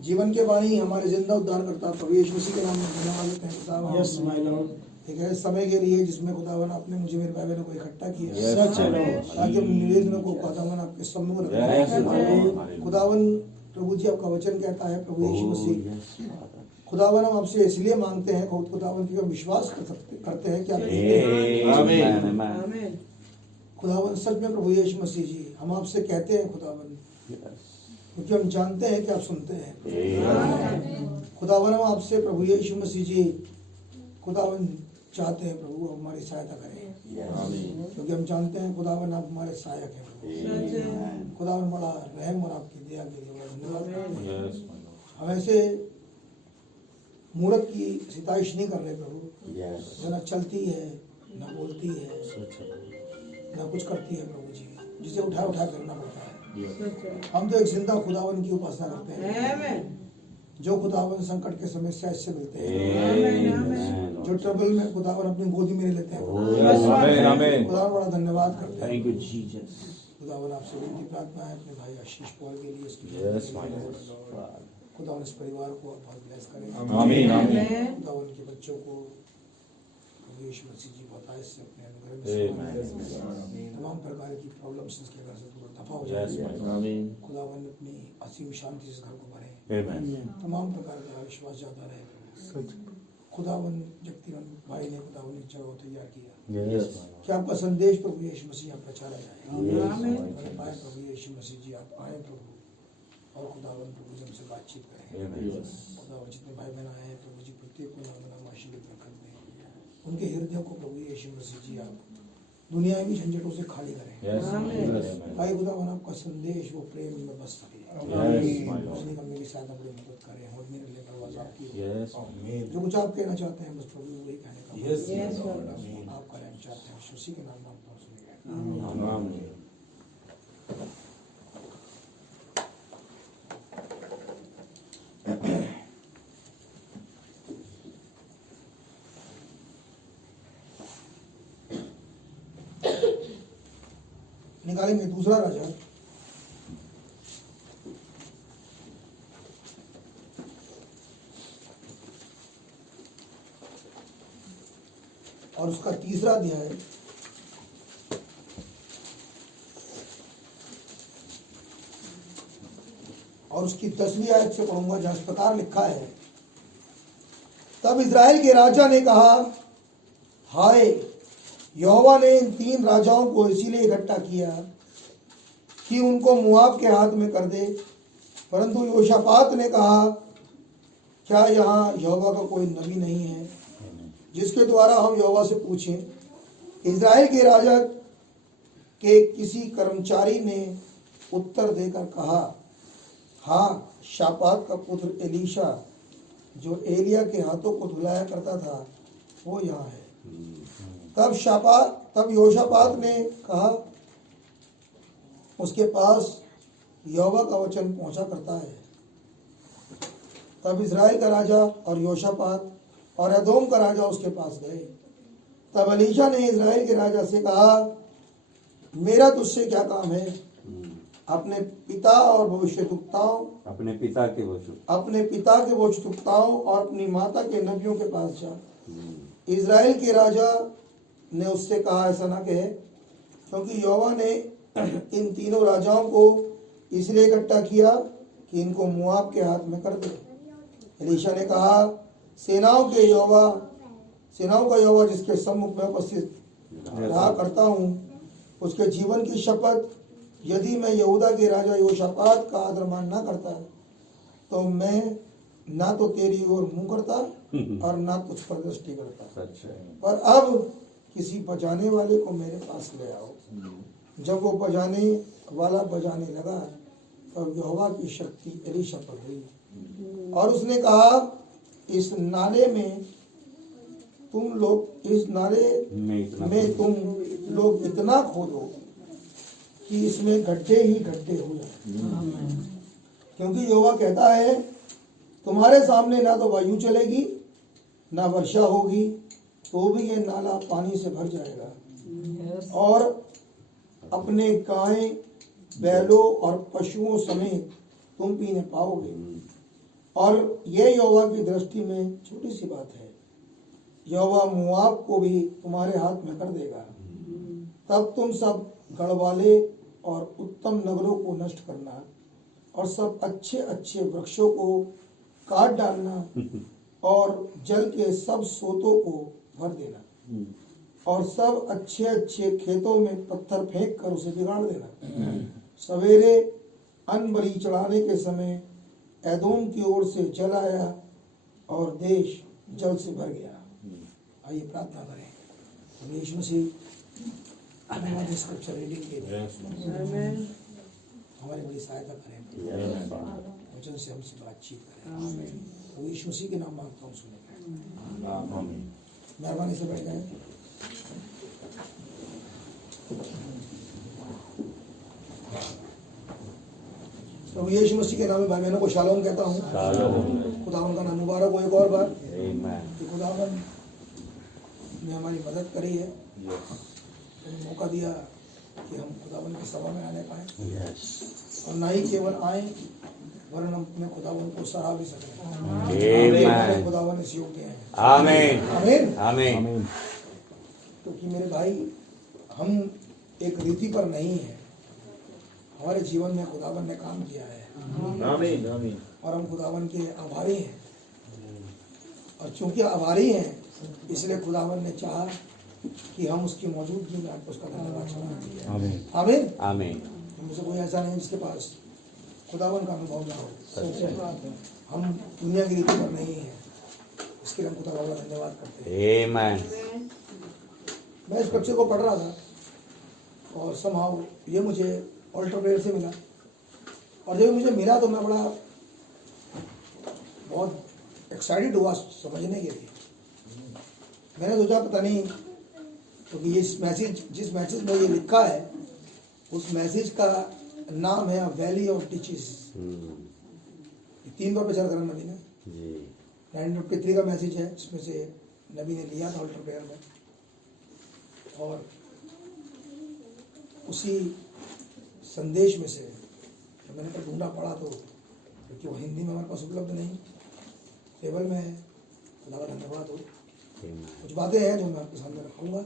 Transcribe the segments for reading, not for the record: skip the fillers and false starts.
जीवन के वाणी हमारे जिंदा उद्धार करता प्रभु यीशु मसीह के नाम में धन्यवाद देते हैं खुदावन। Yes my Lord. एक ऐसे समय के लिए जिसमें खुदावन आपने मुझे मेरे भाई बहनों को इकट्ठा किया सच है लॉर्ड। ताकि हम निवेदनों को खुदावन आपके सम्मुख रखें। खुदावन प्रभु जी आपका वचन कहता है प्रभु यीशु मसीह खुदावन हम आपसे इसलिए मांगते हैं खुदावन की हम विश्वास करते हैं कि आप आमीन। खुदावन सच में प्रभु यीशु मसीह जी हम आपसे कहते हैं खुदावन क्योंकि हम जानते हैं कि आप सुनते हैं। खुदावन हम आपसे प्रभु यीशु मसीह जी खुदावन चाहते हैं प्रभु हमारी सहायता करें क्योंकि हम जानते हैं खुदावन आप हमारे सहायक हैं। खुदावन बड़ा रहम और आपकी दया के लिए बड़ा धन्यवाद। हम ऐसे मूर्ख की सिताइश नहीं कर रहे प्रभु जो न चलती है न बोलती है न कुछ करती है प्रभु जी जिसे उठा उठा करना पड़ता है। हम तो एक जिंदा खुदावन की उपासना करते हैं जो खुदावन संकट के समय से इससे मिलते हैं जो ट्रबल में खुदावन अपनी गोदी में लेते हैं। खुदावन बड़ा धन्यवाद करते हैं। खुदावन आपसे विनती प्रार्थना है अपने भाई आशीष पॉल के लिए खुदावन इस परिवार को बहुत ब्लेस करें। खुदावन के बच्चों को यीशु मसीह जी बहुत आयत से अपने अनुग्रह में तमाम प्रकार की प्रॉब्लम्स इसके घर से दूर दफा हो जाए। खुदावन अपनी असीम शांति से घर को भरे तमाम प्रकार का विश्वास जाता रहे। खुदावन जगतीवन भाई ने खुदावन ने जगह तैयार किया कि आपका संदेश प्रभु यीशु मसीह आप प्रचारा जाए। प्रभु यीशु मसीह जी आप आए प्रभु और खुदावन प्रभु जी हमसे बातचीत करें। खुदावन जितने भाई बहन आए हैं प्रभु जी प्रत्येक को नाम आशीर्वाद कर दें। उनके हृदय को प्रभु यीशु मसीह जी आप दुनियावी झंझटों से खाली करें। भाई खुदावन आपका संदेश वो प्रेम में बस सके। मेरी सहायता बड़ी मदद करें और मेरे लिए दरवाजा आपकी जो कुछ आप कहना चाहते हैं बस प्रभु वही कहने का आप करें चाहते हैं उसी के नाम में आप सुनेंगे। निकालेंगे दूसरा राजा और उसका तीसरा अध्याय और उसकी 10वीं आयत से पढ़ूंगा जहां इस प्रकार लिखा है। तब इजराइल के राजा ने कहा हाय यहोवा ने इन 3 राजाओं को इसीलिए इकट्ठा किया कि उनको मोआब के हाथ में कर दे। परंतु योशापात ने कहा क्या यहाँ यहोवा का कोई नबी नहीं है जिसके द्वारा हम यहोवा से पूछें। इजराइल के राजा के किसी कर्मचारी ने उत्तर देकर कहा हाँ शापात का पुत्र एलीशा जो एलिया के हाथों को धुलाया करता था वो यहाँ है। तब योशापात ने कहा उसके पास यहोवा का वचन पहुंचा करता है। तब इजराइल का राजा और योशापात और एदोम का राजा उसके पास गए। तब एलीशा ने इजराइल के राजा से कहा मेरा तुझसे क्या काम है। अपने पिता और भविष्यद्वक्ताओं अपने पिता के भविष्यद्वक्ताओं और अपनी माता के नबियों के पास जा। इजराइल के राजा ने उससे कहा ऐसा ना कहे क्योंकि यहोवा ने इन तीनों राजाओं को इसलिए इकट्ठा किया कि इनको मोआब के हाथ में कर दे। एलीशा ने कहा सेनाओं का यहोवा जिसके सम्मुख में उपस्थित रहा करता हूँ उसके जीवन की शपथ यदि मैं यहूदा के राजा योशापात का आदर मान ना करता तो मैं ना तो तेरी ओर मुंह करता और ना तुझ पर दृष्टि करता। पर अब किसी बजाने वाले को मेरे पास ले आओ। जब वो बजाने वाला बजाने लगा तब यहोवा की शक्ति एलीशा पर हुई और उसने कहा इस नाले में तुम लोग इतना खोदो कि इसमें गड्ढे ही गड्ढे हो जाए। क्योंकि यहोवा कहता है तुम्हारे सामने ना तो वायु चलेगी ना वर्षा होगी तो भी ये नाला पानी से भर जाएगा और अपने गाय बैलों और पशुओं समेत तुम पीने पाओगे। और ये यहोवा की दृष्टि में छोटी सी बात है। यहोवा मोआब को भी तुम्हारे हाथ में कर देगा, तब तुम सब गढ़वाले और उत्तम नगरों को नष्ट करना और सब अच्छे अच्छे वृक्षों को काट डालना और जल के सब सोतों को भर देना और सब अच्छे अच्छे खेतों में पत्थर फेंक कर उसे बिगाड़ देना। सवेरे अन्न बलि चढ़ाने के समय एदोम की ओर से जल आया और देश जल से भर गया। आइए प्रार्थना करें। हम यीशु मसीह हमारे स्क्रिप्चर रीडिंग के लिए हमारी बड़ी सहायता करें, वचन से हमसे बातचीत करें। तो यीशु मसीह के नाम मांगता हूँ, सुने। मेहरबानी से बैठ जाए। तो यीशु मसीह के नाम में भाई बहनों को शालोम कहता हूँ। खुदावन का नाम मुबारक हो एक और बार कि खुदावन ने हमारी मदद करी है, मौका दिया कि हम खुदावन की सभा में आने पाए और ना ही केवल आए वरन हम अपने खुदावन को सराह भी सकें। खुदावन इस योग्य है। आमीन आमीन आमीन। क्योंकि मेरे भाई हम एक रीति पर नहीं है, हमारे जीवन में खुदावन ने काम किया है। आमीन आमीन। और हम खुदावन के आभारी हैं और चूंकि आभारी हैं इसलिए खुदावन ने चाहा कि हम उसकी मौजूदगी में आपको उसका धन्यवाद चढ़ाएं। आमीन आमीन आमीन। मुझे कोई ऐसा नहीं जिसके पास खुदावन का अनुभव ना हो। हम दुनिया की रीति पर नहीं है, इसके लिए हम खुदावन का धन्यवाद करते हैं। आमीन। मैं इस बच्चे को पढ़ रहा था और समहाउ ये मुझे ऑल्टर प्रेयर से मिला और जब मुझे मिला तो मैं बड़ा बहुत एक्साइटेड हुआ समझने के लिए। मैंने सोचा पता नहीं क्योंकि ये जिस मैसेज में ये लिखा है उस मैसेज का नाम है वैली ऑफ टिचेस। 3 बार प्रचार करा नबी ने। 1953 का मैसेज है, इसमें से नबी ने लिया था ऑल्टर प्रेयर में और उसी संदेश में से जब मैंने तो ढूंढा पढ़ा तो क्योंकि वो हिंदी में हमारे पास उपलब्ध नहीं, टेबल में है। खुदा का धन्यवाद हो। कुछ बातें हैं जो मैं आपके सामने रखूंगा।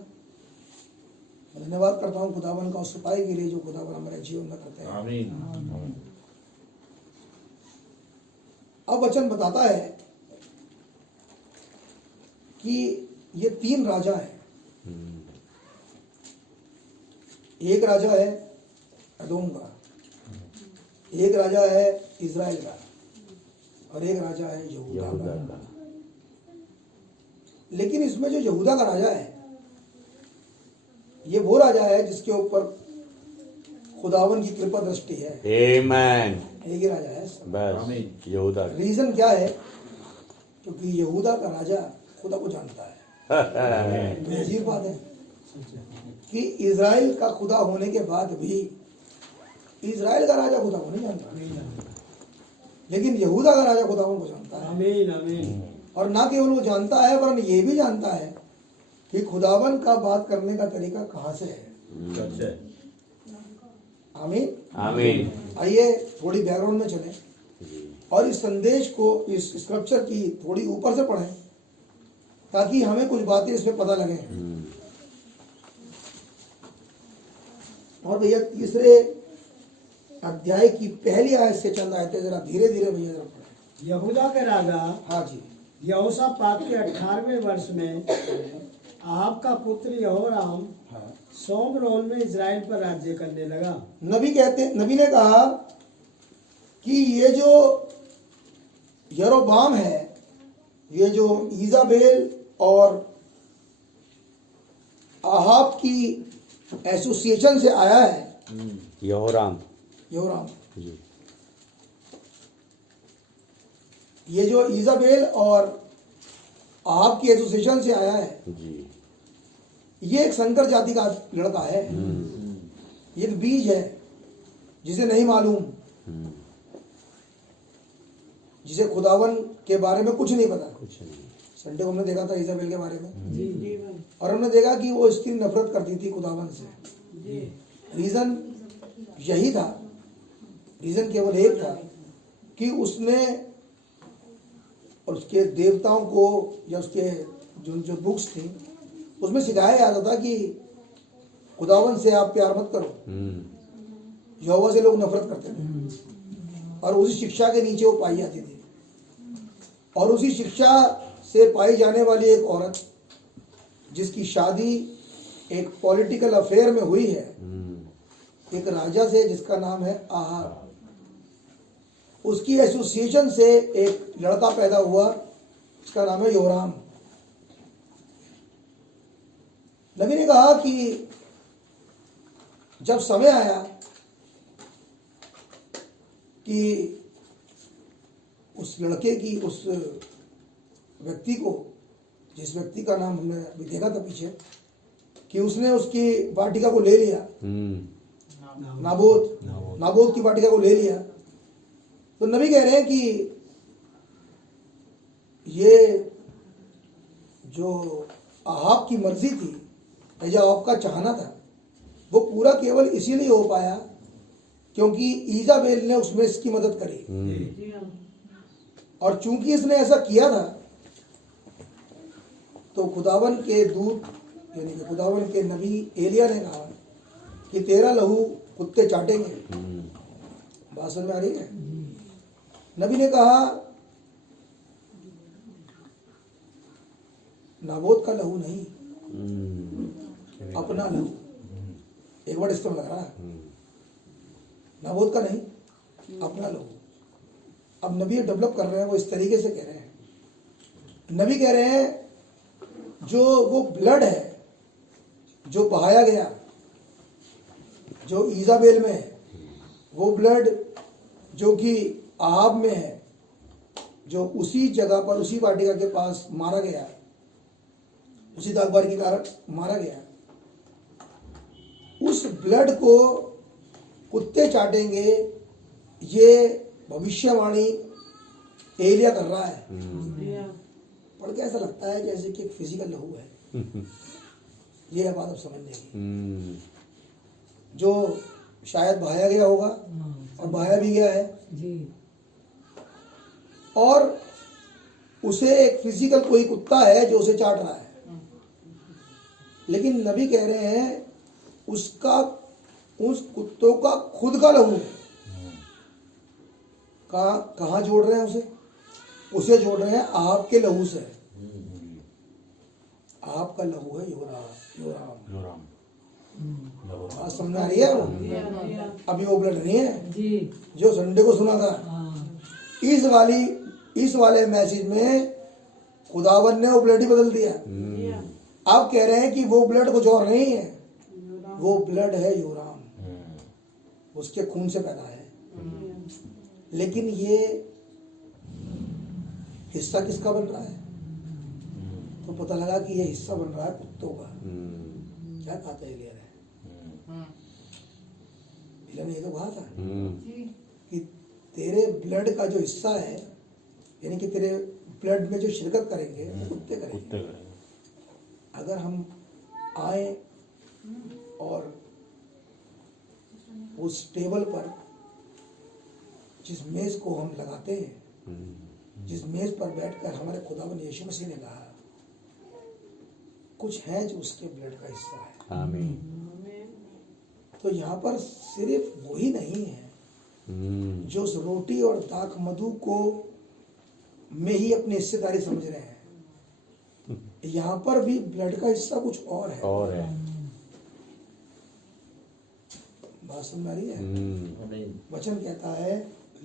मैं धन्यवाद करता हूँ खुदावन का उस उपाय के लिए जो खुदावन हमारे जीवन में करते हैं। आमीन। अब वचन बताता है कि ये 3 राजा हैं। एक राजा है एदोम का, एक राजा है इजराइल का और एक राजा है यहूदा का। लेकिन इसमें जो यहूदा का राजा है ये वो राजा है जिसके ऊपर खुदावन की कृपा दृष्टि है। आमीन। एक ही राजा है बस यहूदा। रीजन क्या है? क्योंकि यहूदा का राजा खुदा को जानता है। तो अजीब बात है कि इजराइल का खुदा होने के बाद भी इजराइल का राजा खुदा को नहीं जानता, लेकिन यहूदा का राजा खुदा को जानता है। आमीन आमीन। और ना केवल वो जानता है वरन ये भी जानता है कि खुदावन का बात करने का तरीका कहाँ से है। सच है। आमीन आमीन। आइए थोड़ी बैकग्राउंड में चलें और इस संदेश को, इस स्क्रिप्चर की थोड़ी ऊपर से पढ़ें ताकि हमें कुछ बातें इसमें पता लगे। और भैया 3 अध्याय की पहली आयत से चंद आयतें जरा धीरे धीरे भैया जरा पढ़ें। यहूदा के राजा हाँ जी। यहोशापात के 18वें वर्ष में आहाब का पुत्र यहोराम हाँ। सोमरोन में इजराइल पर राज्य करने लगा। नबी ने कहा कि ये जो यरोबाम है, ये जो इजाबेल और आहाब की एसोसिएशन से आया है। यहोराम जी। ये जो इजाबेल और आहाब की एसोसिएशन से आया है जी। ये एक संकर जाति का लड़का है। ये एक बीज है जिसे नहीं मालूम, जिसे खुदावन के बारे में कुछ नहीं पता। कुछ नहीं। संडे को हमने देखा था इजाबेल के बारे में जी और हमने देखा कि वो स्त्री नफरत करती थी खुदावन से। रीजन यही था, रीजन केवल एक था कि उसने और उसके देवताओं को या उसके जो जो बुक्स थी उसमें सिखाया जाता था कि खुदावन से आप प्यार मत करो, यहोवा से लोग नफरत करते थे। और उसी शिक्षा के नीचे वो पाई जाती थी। और उसी शिक्षा से पाई जाने वाली एक औरत जिसकी शादी एक पॉलिटिकल अफेयर में हुई है एक राजा से जिसका नाम है आहाब, उसकी एसोसिएशन से एक लड़का पैदा हुआ जिसका नाम है योराम। नबी ने कहा कि जब समय आया कि उस लड़के की उस व्यक्ति को, जिस व्यक्ति का नाम हमने अभी देखा था पीछे, कि उसने उसकी वाटिका को ले लिया, नाबोत की वाटिका को ले लिया, तो नबी कह रहे हैं कि ये जो आहाब की मर्जी थी या आहाब का चाहना था वो पूरा केवल इसीलिए हो पाया क्योंकि ईजाबेल ने उसमें इसकी मदद करी। और चूंकि इसने ऐसा किया था तो खुदावन के दूत यानी कि खुदावन के नबी एलिया ने कहा कि तेरा लहू कुत्ते चाटेंगे। बात समझ में आ रही है? नबी ने कहा नाबोत का लहू नहीं, अपना लहू। एक वर्ड इस्तेमाल लग रहा है, नाबोत का नहीं, अपना लहू। अब नबी डेवलप कर रहे हैं, वो इस तरीके से कह रहे हैं। नबी कह रहे हैं जो वो ब्लड है जो बहाया गया जो ईजाबेल में है, वो ब्लड जो कि आहाब में है, जो उसी जगह पर उसी वाटिका के पास मारा गया, उसी दागबार के कारण मारा गया, उस ब्लड को कुत्ते चाटेंगे, ये भविष्यवाणी एलिया कर रहा है। पढ़ के ऐसा लगता है जैसे कि एक फिजिकल लहू है। ये बात अब समझने की, जो शायद बहाया गया होगा और बहाया भी गया है और उसे एक फिजिकल कोई कुत्ता है जो उसे चाट रहा है। लेकिन नबी कह रहे हैं उसका, उस कुत्तों का खुद का लहू है। कहाँ जोड़ रहे हैं उसे जोड़ रहे हैं आहाब के लहू से। आहाब का लहू है योराम। बात समझ आ रही है? अभी वो ब्लड नहीं है जो संडे को सुना था। इस वाले मैसेज में खुदावन ने वो ब्लड ही बदल दिया। आप कह रहे हैं कि वो ब्लड कुछ और नहीं है, वो ब्लड है योराम, उसके खून से पैदा है। लेकिन ये हिस्सा किसका बन रहा है? तो पता लगा कि ये हिस्सा बन रहा है कुत्तों का। क्या कहा था एलिया ने? एलिया ने ये तो कहा था कि तेरे ब्लड का जो हिस्सा है, यानी कि तेरे ब्लड में जो शिरकत करेंगे वो कुत्ते करेंगे। अगर हम आए और उस टेबल पर जिस मेज को हम लगाते हैं, जिस मेज पर बैठकर हमारे खुदावन यीशु मसीह ने कहा कुछ है जो उसके ब्लड का हिस्सा है। आमीन। तो यहाँ पर सिर्फ वही नहीं है जो उस रोटी और दाख मधु को में ही अपनी हिस्सेदारी समझ रहे हैं। यहाँ पर भी ब्लड का हिस्सा कुछ और है। बात समझ आ रही है? वचन कहता है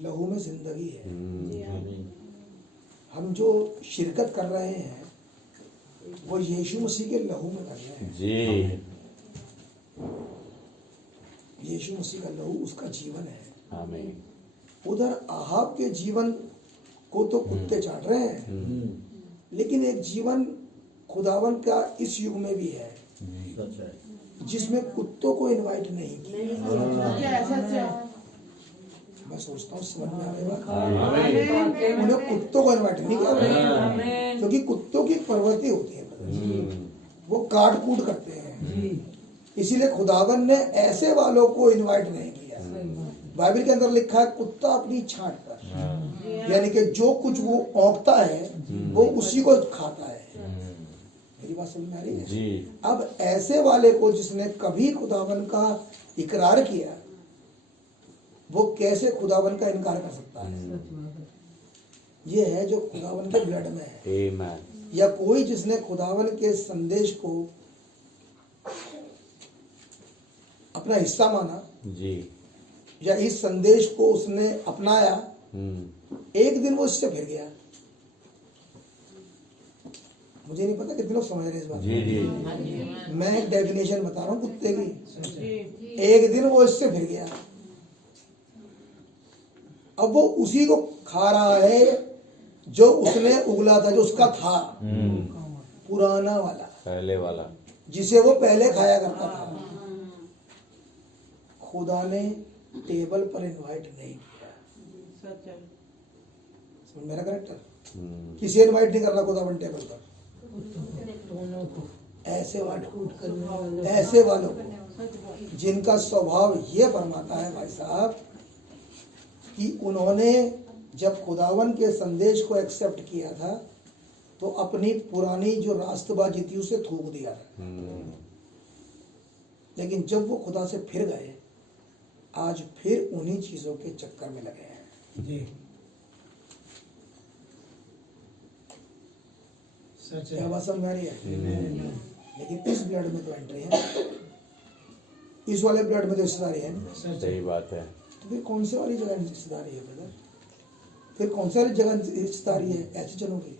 लहू में जिंदगी है। हम जो शिरकत कर रहे हैं वो यीशु मसीह के लहू में कर रहे हैं जी। यीशु मसीह का लहू उसका जीवन है। आमीन। उधर आहाब के जीवन को तो कुत्ते चाट रहे हैं, लेकिन एक जीवन खुदावन का इस युग में भी है जिसमें कुत्तों को इनवाइट नहीं किया। मैं सोचता हूँ समझ में आएगा। उन्हें कुत्तों को इनवाइट नहीं किया क्योंकि कुत्तों की प्रवृत्ति होती है, वो काट कूट करते हैं। इसीलिए खुदावन ने ऐसे वालों को इनवाइट नहीं किया। बाइबल के अंदर लिखा है कुत्ता अपनी छांट पर यानी कि जो कुछ वो औंकता है वो उसी को खाता है। मेरी बात समझ में आ रही है? जी। अब ऐसे वाले को जिसने कभी खुदावन का इकरार किया, वो कैसे खुदावन का इनकार कर सकता है? ये है जो खुदावन के ब्लड में है। आमीन। या कोई जिसने खुदावन के संदेश को अपना हिस्सा माना, जी। या इस संदेश को उसने अपनाया, एक दिन वो इससे फिर गया। मुझे नहीं पता कितने लोग समझ रहे हैं इस बात जी जी। मैं एक डेफिनेशन बता रहा हूँ कुत्ते की। एक दिन वो इससे फिर गया, अब वो उसी को खा रहा है जो उसने उगला था, जो उसका था पुराना वाला, पहले वाला, जिसे वो पहले खाया करता था। खुदा ने टेबल पर इनवाइट नहीं किया। समझ मेरा करेक्टर? किसे इनवाइट नहीं कर रहा खुदावन टेबल पर? ऐसे वालों को जिनका स्वभाव ये फरमाता है भाई साहब कि उन्होंने जब खुदावन के संदेश को एक्सेप्ट किया था तो अपनी पुरानी जो रास्तबाजी थी उसे थूक दिया था। लेकिन जब वो खुदा से फिर गए, आज फिर उन्हीं चीजों के चक्कर में लगे हैं। जी सच क्या है। बात समझ आ रही है? लेकिन इस ब्लड में तो एंट्री है, इस वाले ब्लड में तो हिस्सेदारी है नहीं। सच सही है। बात है। तो फिर कौन से वाली जगह हिस्सेदारी है ब्रदर? फिर कौन सी वाली जगह हिस्सेदारी है ऐसे जनों की?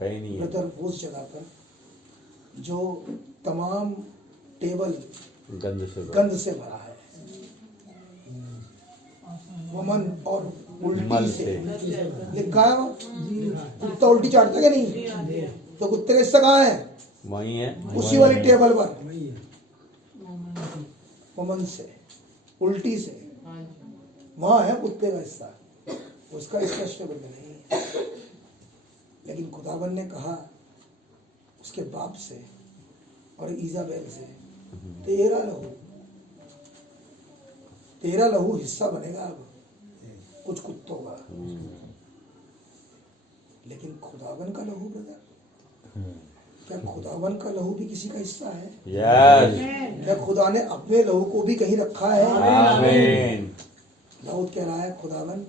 कहीं नहीं है। ब्रदर उस जगह पर जो तमाम टेबल गंध से भरा है, वमन और मल उल्टी से। से लिखा है वहाँ। कुत्ता उल्टी चाटता क्या नहीं? तो कुत्ते का हिस्सा कहाँ है? वही है। उसी वाली टेबल पर वही है। वमन से, उल्टी से, वहां है कुत्ते का हिस्सा, उसका हिस्सा टेबल में नहीं है। लेकिन खुदावन ने कहा उसके बाप से और ईजाबेल से, तेरा लहू हिस्सा बनेगा अब कुछ कुत्तों का। लेकिन खुदावन का लहू ब्रदर, क्या खुदावन का लहू भी किसी का हिस्सा है? यस। क्या खुदा ने अपने लहू को भी कहीं रखा है? आमीन। दाऊद कह रहा है खुदावन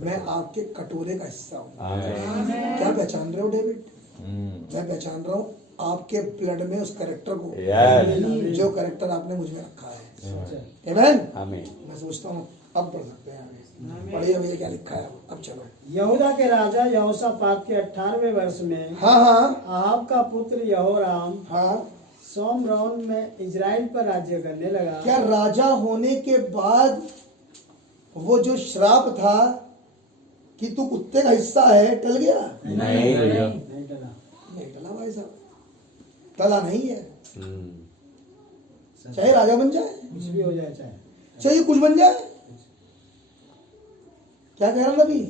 मैं आपके कटोरे का हिस्सा हूँ। आमीन। क्या पहचान रहे हो डेविड? मैं पहचान रहा हूँ आपके ब्लड में उस कैरेक्टर को, यस। जो कैरेक्टर आपने मुझ में रखा है। सच है। आमीन। आमीन। मैं सोचता हूँ अब पढ़ सकते हैं आगे। पढ़िए भैया क्या लिखा है अब चलो। यहूदा के राजा यहोशापात के 18वें वर्ष में हाँ हाँ आहाब का पुत्र यहोराम हाँ। सोमरौन में इजराइल पर राज्य करने लगा। क्या राजा होने के बाद वो जो श्राप था कि तू कुत्ते का हिस्सा है टल गया? नहीं भैया। नहीं डरा। नहीं टला भाई साहब, टला नहीं है। सच चाहे राजा बन जाए, कुछ भी हो जाए चाहे कुछ बन जाए। क्या कह रहा नबी?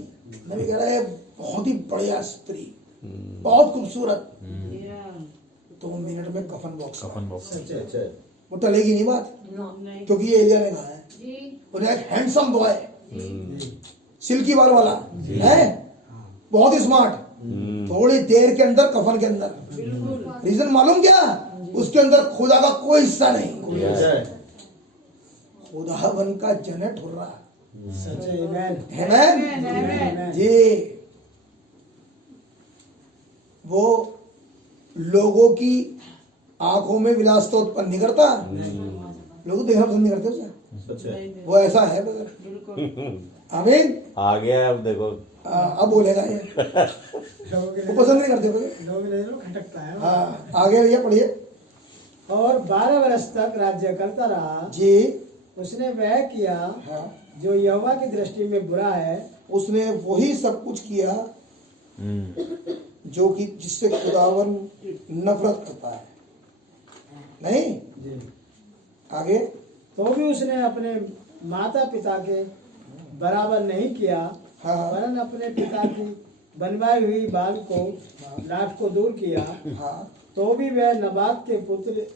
नबी कह रहा है बहुत ही बढ़िया स्त्री, बहुत खूबसूरत, 2 मिनट में कफन बॉक्स। सच है। वो टलेगी नहीं बात, क्योंकि ये एलिया ने कहा है उन्हें एक हैंडसम बॉय, सिल्की बाल वाला है, बहुत ही स्मार्ट, थोड़ी देर के अंदर कफन के अंदर। रीजन मालूम क्या? उसके अंदर खुदा का कोई हिस्सा नहीं। खुदावन का जनट हो रहा सच है। आमीन। है जी। वो लोगों की आंखों में विलासता उत्पन्न नहीं करता, लोग देखना पसंद नहीं करते उसे। वो ऐसा है ब्रदर। आमीन। आ गया अब देखो। अब बोलेगा ये, वो पसंद नहीं करते ब्रदर। लोग खटकता है। हाँ आगे भैया पढ़िए। और 12 वर्ष तक राज्य करता रहा। जी उसने वह किया हाँ, जो यहोवा की दृष्टि में बुरा है। उसने वही सब कुछ किया जो कि जिससे खुदावन नफरत करता है। नहीं आगे। तो भी उसने अपने माता पिता के बराबर नहीं किया, हाँ। वरन अपने पिता की बनवाई हुई बाल को लाट को दूर किया। हाँ तो भी वह नबात के पुत्र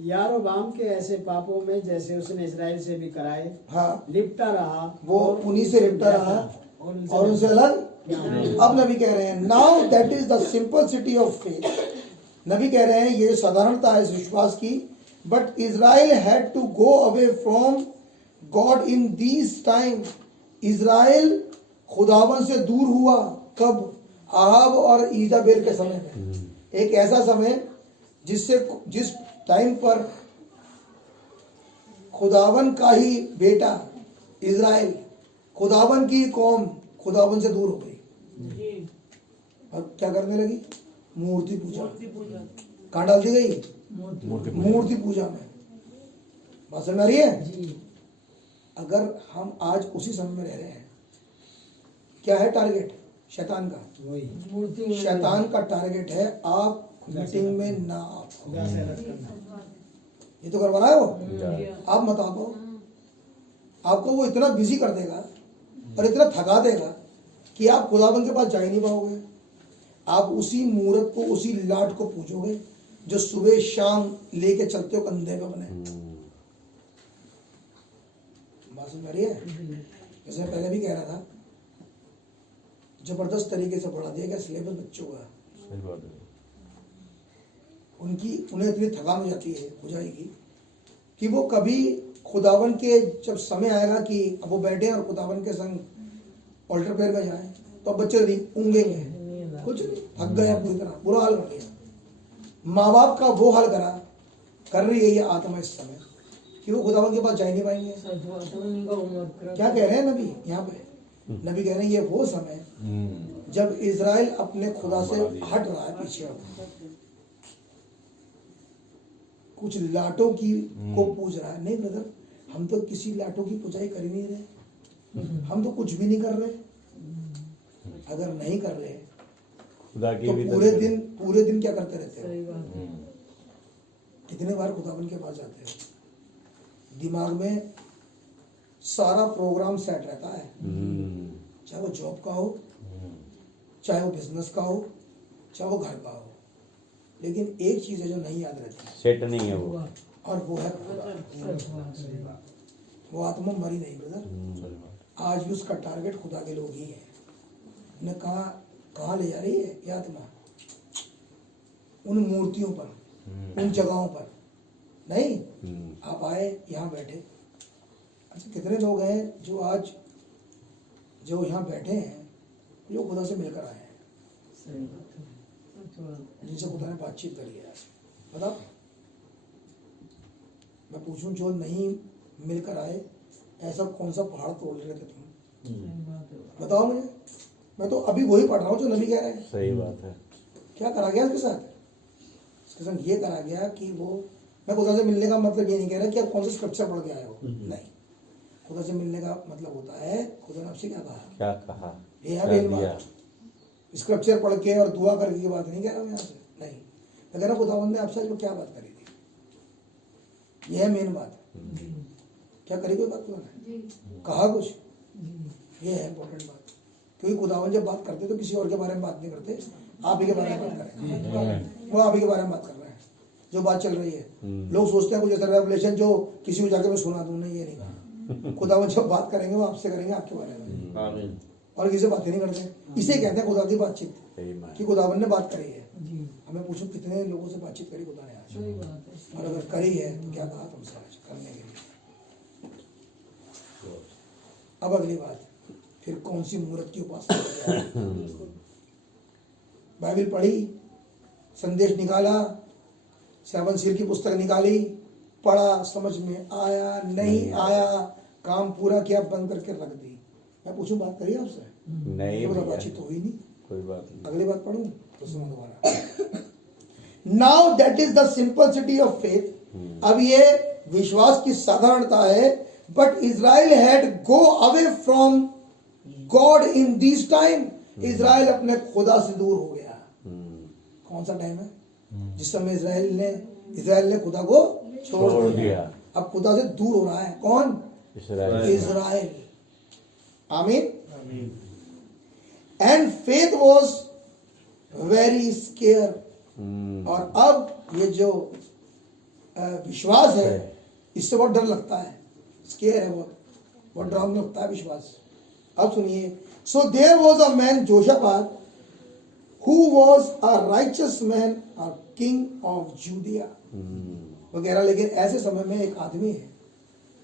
यारोबाम के ऐसे पापों में जैसे उसने इस्राएल से भी कराए हाँ, लिपटा रहा। वो उन्हीं से लिपटा रहा और उनसे अलग। अब नबी कह रहे हैं now that is the simplicity of faith. नबी कह रहे हैं ये साधारणता है इस विश्वास की। But Israel had to go away from God in this time. Israel खुदावन से दूर हुआ कब? आहाब और ईजाबेल के समय में। एक ऐसा समय जिस टाइम पर खुदावन का ही बेटा इज़राइल, खुदावन की कौम खुदावन से दूर हो गई। अब क्या करने लगी? मूर्ति पूजा। कहाँ डाल दी गई? मूर्ति पूजा में। बात समझ में आ रही है? अगर हम आज उसी समय में रह रहे हैं, क्या है टारगेट शैतान का? शैतान का टारगेट है आप मीटिंग में ना आओ। ये तो करवा रहा है वो। आप मत आओ। आपको वो इतना बिजी कर देगा और इतना थका देगा कि आप खुदावन के पास जा ही नहीं पाओगे। आप उसी मूर्त को, उसी लाट को पूजोगे जो सुबह शाम लेके चलते हो कंधे पे बने। बात समझ आ रही है? जैसे मैं पहले भी कह रहा था, जबरदस्त तरीके से पढ़ा दिया गया सिलेबस बच्चों का। उन्हें इतनी थकान हो जाती है, हो जाएगी कि वो कभी खुदावन के जब समय आएगा कि अब वो बैठे और खुदावन के संग ऑल्टर प्रेयर में जाए, तो अब बच्चे ऊँघेंगे, कुछ नहीं, थक गया पूरी तरह, बुरा हाल कर दिया। माँ बाप का वो हाल कर रही है ये आत्मा इस समय कि वो खुदावन के पास जा नहीं पाएंगे। क्या कह रहे हैं नबी यहाँ पे? नबी कह रहे हैं ये वो समय जब इज़राइल अपने खुदा से हट रहा है, पीछे कुछ लाटों की को पूज रहा है। नहीं ब्रदर, हम तो किसी लाटों की पूजाई कर ही नहीं रहे, हम तो कुछ भी नहीं कर रहे। अगर नहीं कर रहे तो पूरे दिन क्या करते रहते हो? कितने बार खुदावन के पास जाते हो? दिमाग में सारा प्रोग्राम सेट रहता है, चाहे वो जॉब का हो, चाहे वो बिजनेस का हो, चाहे वो घर का हो, लेकिन एक चीज है जो नहीं याद रहती, सेट नहीं है वो, और वो है खुदा। वो आत्मा मरी नहीं ब्रदर, आज भी उसका टारगेट खुदा के लोग ही हैं। उन्हें कहाँ ले जा रही है ये आत्मा? उन मूर्तियों पर, उन जगहों पर नहीं। आप आए यहाँ बैठे, अच्छा कितने लोग हैं जो आज जो यहाँ बैठे हैं जो खुदा से मिलकर आए हैं, जिनसे खुदा ने बातचीत करी है? बताओ। मैं पूछूं जो नहीं मिलकर आए, ऐसा कौन सा पहाड़ तोड़ रहे थे तुम? बताओ मुझे। मैं तो अभी वही पढ़ रहा हूँ जो नबी कह रहे हैं। सही बात है। क्या करा गया इसके साथ? इसके साथ ये करा गया कि वो, मैं खुदा से मिलने का मतलब ये नहीं कह रहा कि आप कौन सा स्क्रिप्चर पढ़ के आए हो, नहीं। खुदा से मिलने का मतलब होता है, खुदा ने आपसे क्या कहा? ये है मेन बात। स्क्रिप्चर पढ़ के और दुआ करके की बात नहीं कह रहा हूँ यहाँ से, नहीं। मैं कह रहा हूँ खुदावंद ने आपसे आज क्या बात करी थी, ये है मेन बात। क्या करी कोई बात? खुदा ने कहा कुछ, ये है इम्पोर्टेंट बात। क्योंकि खुदावन जब बात करते तो किसी और के बारे में बात नहीं करते, आप ही के बारे में बात करें। वो आप ही के बारे में बात कर रहे हैं, जो बात चल रही है। लोग सोचते हैं कुछ ऐसा रेवलेशन जो किसी को जाकर मैं सुना दूं, नहीं, ये नहीं कहा। खुदावन जब बात करेंगे वो आपसे करेंगे, आपके बारे में, और किसी से बातें नहीं करते। इसे कहते हैं खुदा की बातचीत, कि खुदावन ने बात करी है। हमें पूछो कितने लोगों से बातचीत करी खुदा ने आज, और अगर करी है तो क्या कहा तुमसे आज करने के लिए? अब अगली बात, फिर कौन सी मूर्त की उपासना? बाइबल पढ़ी, संदेश निकाला, सेवन सील की पुस्तक निकाली, पढ़ा, समझ में आया नहीं आया, काम पूरा किया, बंद करके रख दी। मैं पूछूं बात करिए आपसे? नहीं, बातचीत तो हुई नहीं, कोई बात नहीं। अगली बात पढ़ूं तो सुनो दोबारा। Now that is the simplicity of faith. अब ये विश्वास की साधारणता है। But Israel had go away from God in this time. Israel अपने खुदा से दूर हो गया। कौन सा टाइम है? जिस समय इज़राइल ने खुदा को छोड़ दिया। अब खुदा से दूर हो रहा है कौन? इज़राइल। आमीन। And faith was very scare. और अब ये जो विश्वास है, इससे बहुत डर लगता है। स्केयर है, बहुत डरावना लगता है विश्वास। अब सुनिए, So there was a man Joshaphat who was a righteous man, a king of Judea. वगैरह। लेकिन ऐसे समय में एक आदमी है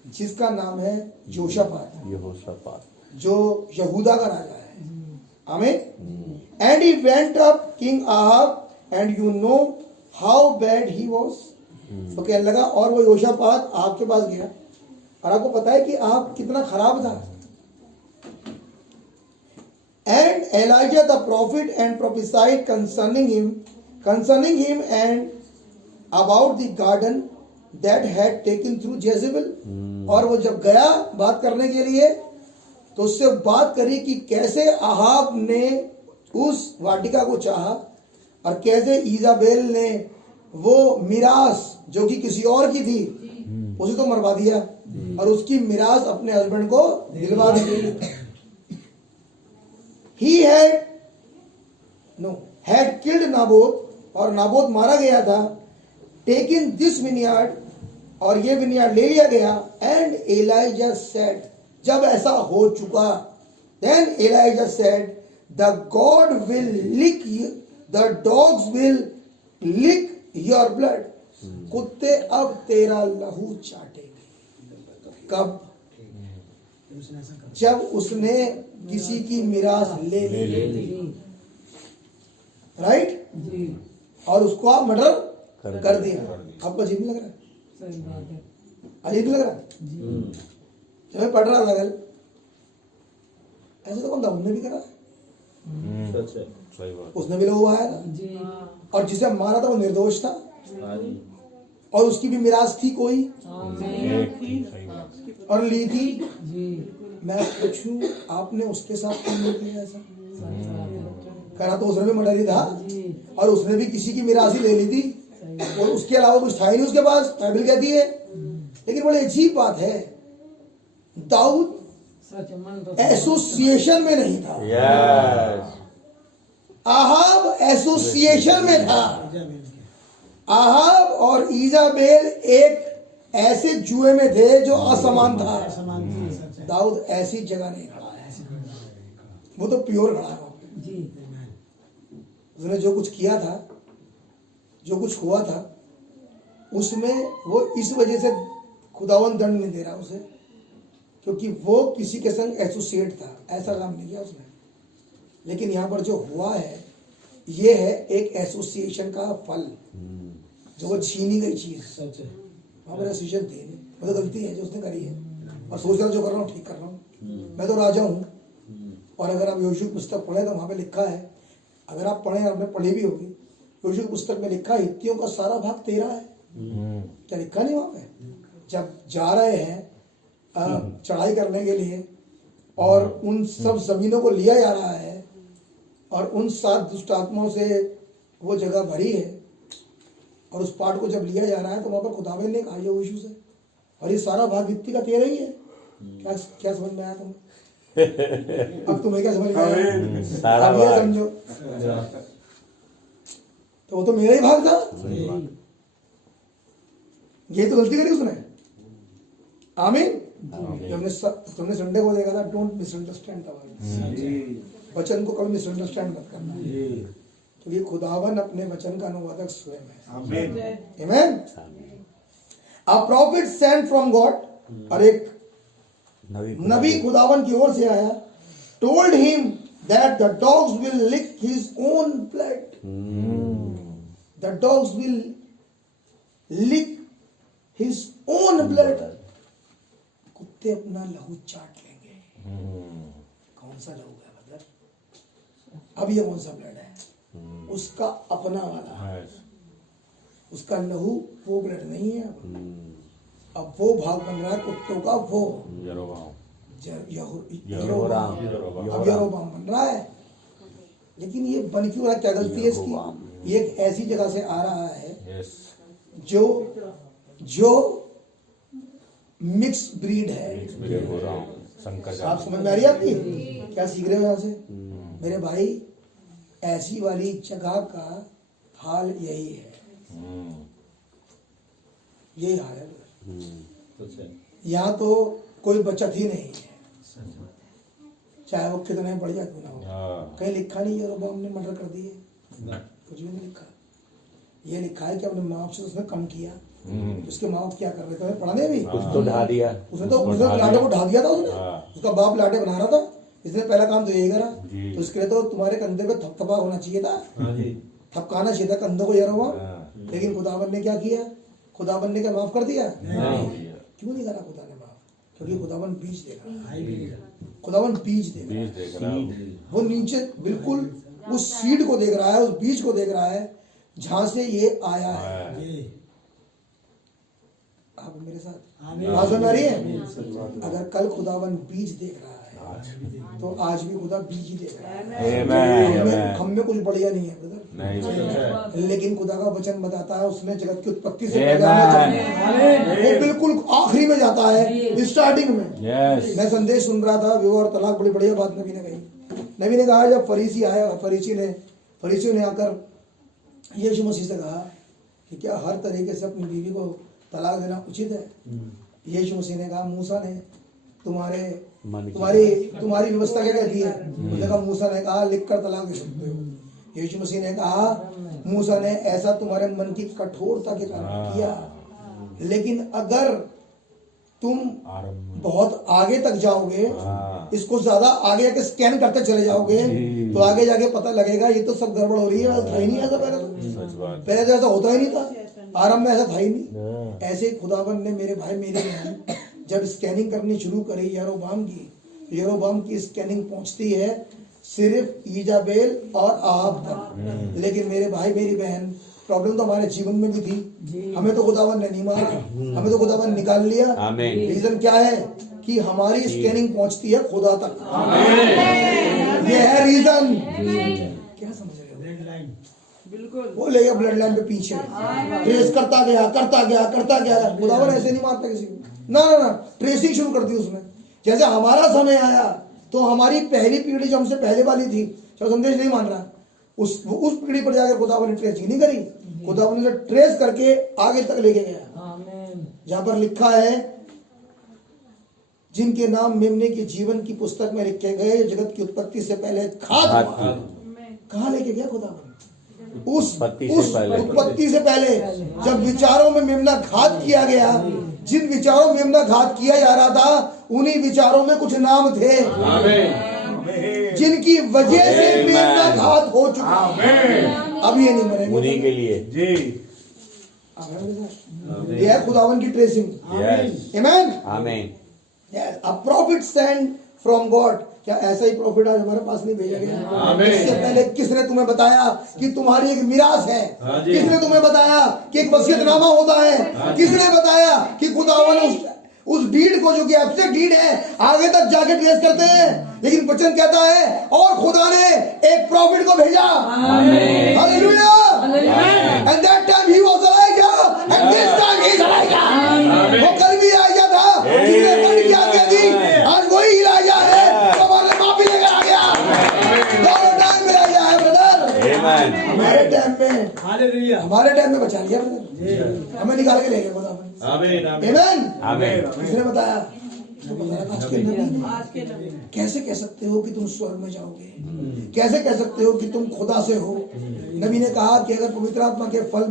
जिसका नाम है जोशापात, यहोशापात, जो यहूदा का राजा है। आमीन। And he went up king Ahab and you know how bad he was. तो कहने लगा, और वो योशापात आपके पास गया और आपको पता है कि आप कितना खराब था। And Elijah the prophet and prophesied concerning him and about the garden that had taken through Jezebel. और वो जब गया बात करने के लिए तो उससे बात करी कि कैसे आहाब ने उस वाटिका को चाहा और कैसे इजाबेल ने वो मिरास जो कि किसी और की थी उसे तो मरवा दिया और उसकी मिरास अपने हस्बैंड को दिलवा दी। ही हैड किल्ड नाबोत, और नाबोत मारा गया था। टेकिन दिस विनयार्ड, और ये विनयार्ड ले लिया गया। एंड एलाइजा सेड, जब ऐसा हो चुका, then Elijah said the God will lick, the dogs will lick your blood. कुत्ते अब तेरा लहू चाटेंगे। कब? जब उसने किसी की मिरास ले ली, राइट, और उसको आप मर्डर कर दिया। आपको अजीब नहीं लग रहा है? सही बात है। अजीब लग रहा है? जब मैं पढ़ रहा था कल, ऐसे तो कौन दाऊद ने भी करा है, सही बात। उसने भी लहूवाया था, जी और जिसे मारा था वो निर्दोष था, हाँ जी, और उसकी भी मिरास थी कोई, सही बात। और ली थी। जी मैं पूछूं, आपने उसके साथ क्यों नहीं किया ऐसा? सही बात है। करा तो उसने भी मर्डर ही था, जी और उसने भी किसी की मिरास ही ले ली थी, और उसके अलावा कुछ था ही नहीं उसके पास। बाइबल कहती है। लेकिन बड़ी अजीब बात है, दाऊद सच मन तो एसोसिएशन में नहीं था, यस, आहाब एसोसिएशन में था। आहाब और इजाबेल एक ऐसे जुए में थे जो असमान था। दाऊद ऐसी जगह नहीं खड़ा है, वो तो प्योर खड़ा है। जी उसने जो कुछ किया था, जो कुछ हुआ था, उसमें वो इस वजह से खुदावन दंड नहीं दे रहा उसे, क्योंकि वो किसी के संग एसोसिएट था, ऐसा काम नहीं किया उसने। लेकिन यहाँ पर जो हुआ है, ये है एक एसोसिएशन का फल, जो वो छीनी गई चीज। वहाँ पर एसोसिएशन थी नहीं, वो तो गलती है जो उसने करी है, और सोच रहा हूँ जो कर रहा हूँ ठीक कर रहा हूँ। मैं तो राजा हूँ। और अगर आप योशू की पुस्तक पढ़े तो वहाँ पे लिखा है, अगर आप पढ़े, आपने पढ़ी भी होगी, योशू की पुस्तक में लिखा है हित्तियों का सारा भाग तेरा है। क्या लिखा नहीं वहाँ पे? जब जा रहे हैं चढ़ाई करने के लिए और उन सब जमीनों को लिया जा रहा है और उन 7 दुष्ट आत्माओं से वो जगह भरी है, और उस पाठ को जब लिया जा रहा है तो वहाँ पर खुदावंद ने कहा योशू से, और ये सारा भाग हित्ती का तेरा ही है। क्या क्या समझ में आया तुम्हें? अब तुम्हें क्या समझ में आया? सारा अब ये भाग। समझो, तो वो तो मेरा ही भाग था। ये तो गलती करी उसने। आमीन। तुमने संडे को देखा था, डोंट मिसअंडरस्टैंड द वचन को कभी मिसअंडरस्टैंड मत करना, क्योंकि खुदावन अपने वचन का अनुवादक स्वयं है। आमीन। A prophet sent from God, और एक नबी खुदावन की ओर से आया, told him that the dogs will lick his own blood. The dogs will lick his own blood. कुत्ते अपना लहू चाट लेंगे। कौन सा लहू है मतलब? अब ये कौन सा ब्लड है? उसका अपना वाला, उसका लहू वो ब्लड नहीं है। अब वो भाग बन रहा है कुत्तों का, वो यरोबाम, अब यरोबाम बन रहा है। लेकिन ये बन क्यों रहा है? क्या गलती है इसकी? ये एक ऐसी जगह से आ रहा है जो मिक्स ब्रीड है। आप समझ में आ रही है आपकी? क्या सीख रहे हो यहाँ से मेरे भाई? ऐसी वाली जगह का हाल यही है, यही हाल है। यहाँ तो कोई बचत ही नहीं है, चाहे वो कितने बढ़िया क्यों ना हो। हाँ कहीं लिखा नहीं यरोबाम ने मर्डर कर दिए, कुछ भी नहीं लिखा। ये लिखा है कि अपने माँ बाप से उसने कम किया। उसके माँ बाप क्या कर रहे थे पढ़ाने भी, कुछ तो ढा दिया। उसने लाटे को ढा दिया था उसने। हाँ। उसका बाप लाटे बना रहा था, इसने पहला काम तो यही करा। जी। तो उसके लिए तो तुम्हारे कंधे पे थपथपा होना चाहिए था, हाँ जी थपकाना चाहिए था कंधों को यरोबाम। हाँ। लेकिन खुदावन ने क्या किया? खुदावन ने क्या माफ कर दिया? नहीं क्यों नहीं करा खुदा ने माफ? क्योंकि खुदावन बीज देगा, हालेलुया। खुदावन बीज देगा। बीज देख रहा हूँ वो नीचे बिल्कुल उस सीड को देख रहा है, उस बीज को देख रहा है जहां से ये आया है। जी। आप मेरे साथ आमीन। बात समझ आ रही है? अगर कल खुदावन बीज देख रहा है तो आज भी खुदा बीज ही देख रहा है। आमेन हम में कुछ बढ़िया नहीं है ब्रदर, नहीं सच है लेकिन खुदा का वचन बताता है उसने जगत की उत्पत्ति से आमीन। पहले वो बिल्कुल आखिरी में जाता है, स्टार्टिंग में। यस मैं संदेश सुन रहा था, विवाह और तलाक, बड़ी बढ़िया बात नबी ने कही। नबी ने कहा जब फरीसी आया, फरीसियों ने आकर यीशु मसीह से कहा कि क्या हर तरीके से अपनी बीवी को तलाक देना उचित है? यीशु मसीह ने कहा मूसा ने तुम्हारी व्यवस्था क्या कहती है? उसने कहा मूसा ने कहा लिख कर तलाक दे सकते हो। यीशु मसीह ने कहा मूसा ने ऐसा तुम्हारे मन की कठोरता के कारण किया, लेकिन अगर तुम बहुत आगे तक जाओगे, इसको ज्यादा आगे जाके स्कैन करते चले जाओगे तो आगे जाके पता लगेगा ये तो सब गड़बड़ हो रही है, था ही नहीं ऐसा पहले तो। सच बात पहले तो ऐसा होता ही नहीं था, आरंभ में ऐसा था ही नहीं। ऐसे ही खुदावन ने मेरे भाई मेरे बहन जब स्कैनिंग करनी शुरू करी यरोबाम की स्कैनिंग पहुंचती है सिर्फ ईजाबेल और आहाब तक। लेकिन मेरे भाई मेरी बहन प्रॉब्लम तो हमारे जीवन में भी थी, हमें तो खुदावन ने नहीं मारा, हमें तो खुदावन निकाल लिया। आमीन। रीजन क्या है? कि हमारी स्कैनिंग पहुंचती है खुदा तक। ये है रीजन। क्या समझ रहे हो? Red line. बिल्कुल वो ले गया ब्लड लाइन पे पीछे, ट्रेस करता गया। खुदावन ऐसे नहीं मारता किसी को, ना ट्रेसिंग शुरू कर दी उसने। जैसे हमारा समय आया तो हमारी पहली पीढ़ी जो हमसे पहले वाली थी, जो संदेश नहीं मान रहा, उस पीढ़ी पर जाकर खुदावन ने ट्रेसिंग नहीं करी, खुदावन ने ट्रेस करके आगे तक लेके गया। आमीन। जहां पर लिखा है जिनके नाम मेमने के जीवन की पुस्तक में लिखे गए जगत की उत्पत्ति से पहले खाद हुआ। कहाँ लेके गया खुदावन? उस उत्पत्ति से पहले जब विचारों में मेमना घात किया गया, जिन विचारों में मेमना घात किया जा रहा था उन्हीं विचारों में कुछ नाम थे जिनकी वजह से मेमना घात हो चुका। अब ये नहीं मरेंगे उन्हीं के लिए जी ये है खुदावन की ट्रेसिंग। यस आमीन। आमीन। Yes, a prophet sent from God। क्या ऐसा ही प्रॉफिट आज हमारे पास नहीं भेजा गया? इससे पहले किसने तुम्हें बताया कि तुम्हारी एक मिरास है? किसने तुम्हें बताया कि एक वसीयतनामा होता है? किसने बताया कि खुदावन उस डीड को जो कि एब्स्ट्रैक्ट डीड है आगे तक जाके ट्रेस करते हैं? लेकिन वचन कहता है और खुदा ने एक प्रॉफिट को भेजा। Hallelujah. And that time he was Elijah and this time he is Elijah. वो कल भी एलाइजा था जिसने बंद किया क्या दी, आज वही एलाइजा है जो हमारे माफी लेकर आ गया। दोनों टाइम में एलाइजा है ब्रदर। आमीन। हमारे टाइम में बचा लिया ब्रदर, हमें निकाल के ले गए खुदा। आमीन आमीन। किसने बताया? आज के नबी। कैसे कह सकते हो कि तुम स्वर्ग में जाओगे? कैसे कह सकते हो कि तुम खुदा से हो? नबी ने कहा कि अगर पवित्र आत्मा के फल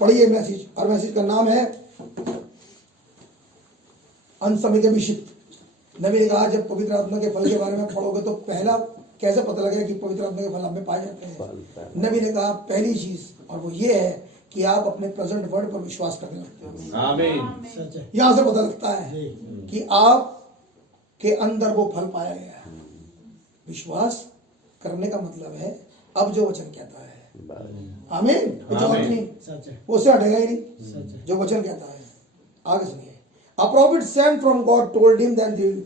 पढ़िए मैसेज, और मैसेज का नाम है अनसमित अभिषिक्त। नबी ने कहा जब पवित्र आत्मा के फल के बारे में पढ़ोगे तो पहला कैसे पता लगेगा कि पवित्र आत्मा के फल आप में पाए जाते हैं? नबी ने कहा पहली चीज, और वो ये है कि आप अपने प्रेजेंट वर्ड पर विश्वास करने लगते हो। आमीन यहां से पता लगता है कि आप के अंदर वो फल पाया गया है। विश्वास करने का मतलब है अब जो वचन कहता है। आमीन। वो उससे हटेगा ही नहीं जो वचन कहता है। आगे सुनिए। A prophet sent from God told him that the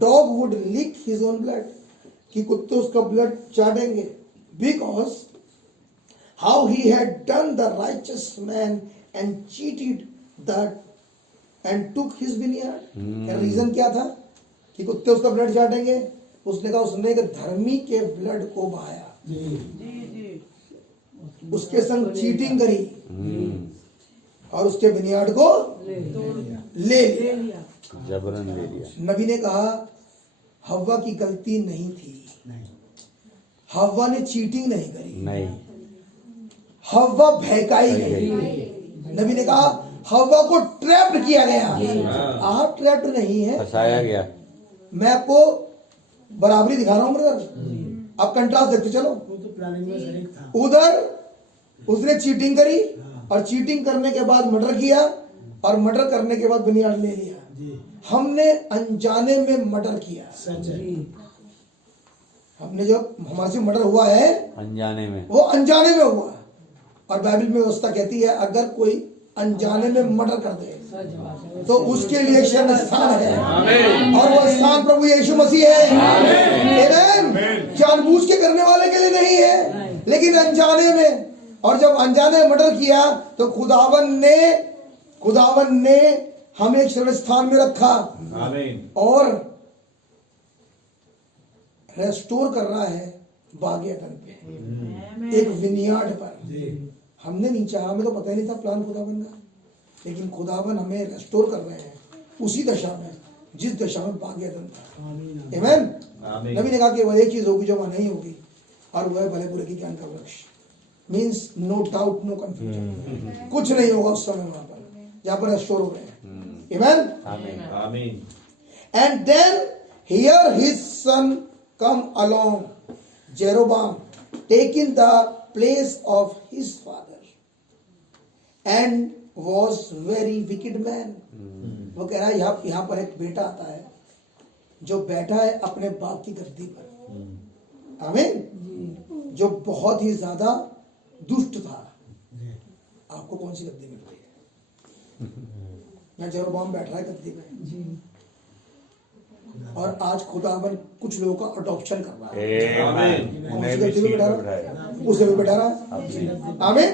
dog would lick his own blood, कि कुत्ते उसका blood चाटेंगे, because how he had done the righteous man and cheated that and took his vineyard। क्या reason क्या था कि कुत्ते उसका blood चाटेंगे? उसने कहा उसने एक धर्मी के ब्लड को बहाया, उसके संग चीटिंग करी और उसके विनियार्ड को ले लिया, जबरन ले लिया। नबी ने कहा हव्वा की गलती नहीं थी, नहीं, हव्वा ने चीटिंग नहीं करी, नहीं, हव्वा बहकाई गई। नबी ने कहा हव्वा को ट्रैप्ड किया गया। आप ट्रैप्ड नहीं है, फंसाया गया। मैं आपको बराबरी दिखा रहा हूं ब्रदर। आप कंट्रास्ट देखते चलो। वो तो प्लानिंग में शरीक था। उधर उसने चीटिंग करी और चीटिंग करने के बाद मर्डर किया और मर्डर करने के बाद बुनियाद ले लिया। जी, हमने अनजाने में मर्डर किया। सच है। हमने जो हमारे से मर्डर हुआ है अनजाने में। वो अनजाने में हुआ। और बाइबल में व्यवस्था कहती है अगर कोई अनजाने में मर्डर कर दे सच बात है। तो उसके लिए शरण स्थान है और वो स्थान प्रभु यीशु मसीह है। आमीन। जानबूझ के करने वाले के लिए नहीं है, लेकिन अनजाने में। और जब अनजाने में मर्डर किया तो खुदावन ने हमें एक शरण स्थान में रखा और रेस्टोर कर रहा है बागे अदन पे, एक विनियार्ड पर। हमने नहीं चाहा, हमें तो पता ही नहीं था प्लान खुदावन का, लेकिन खुदावन हमें रेस्टोर कर रहे हैं उसी दशा में जिस दशा में बागे अदन था। आमीन। नबी ने कहा कि वह एक चीज होगी जो वहां नहीं होगी और वह भले बुरे की ज्ञान का वृक्ष। Means no doubt, no confusion, कुछ नहीं होगा उस समय वहां पर जहां पर रेस्टोर हो गए। आमीन। And then here his son come along, Jeroboam, taking the place of his father, and was very wicked man. वो कह रहा है यहाँ पर एक बेटा आता है जो बैठा है अपने बाप की गद्दी पर। आमीन। जो बहुत ही ज्यादा दुष्ट था। आपको कौन सी गद्दी मिल रही है? मैं जेरोबाम बैठ रहा है गद्दी पे और आज खुदावन कुछ लोगों का अडॉप्शन कर रहा है। कौन सी गद्दी पे बैठा रहा है? उस जगह पे बैठा रहा है। आमीन।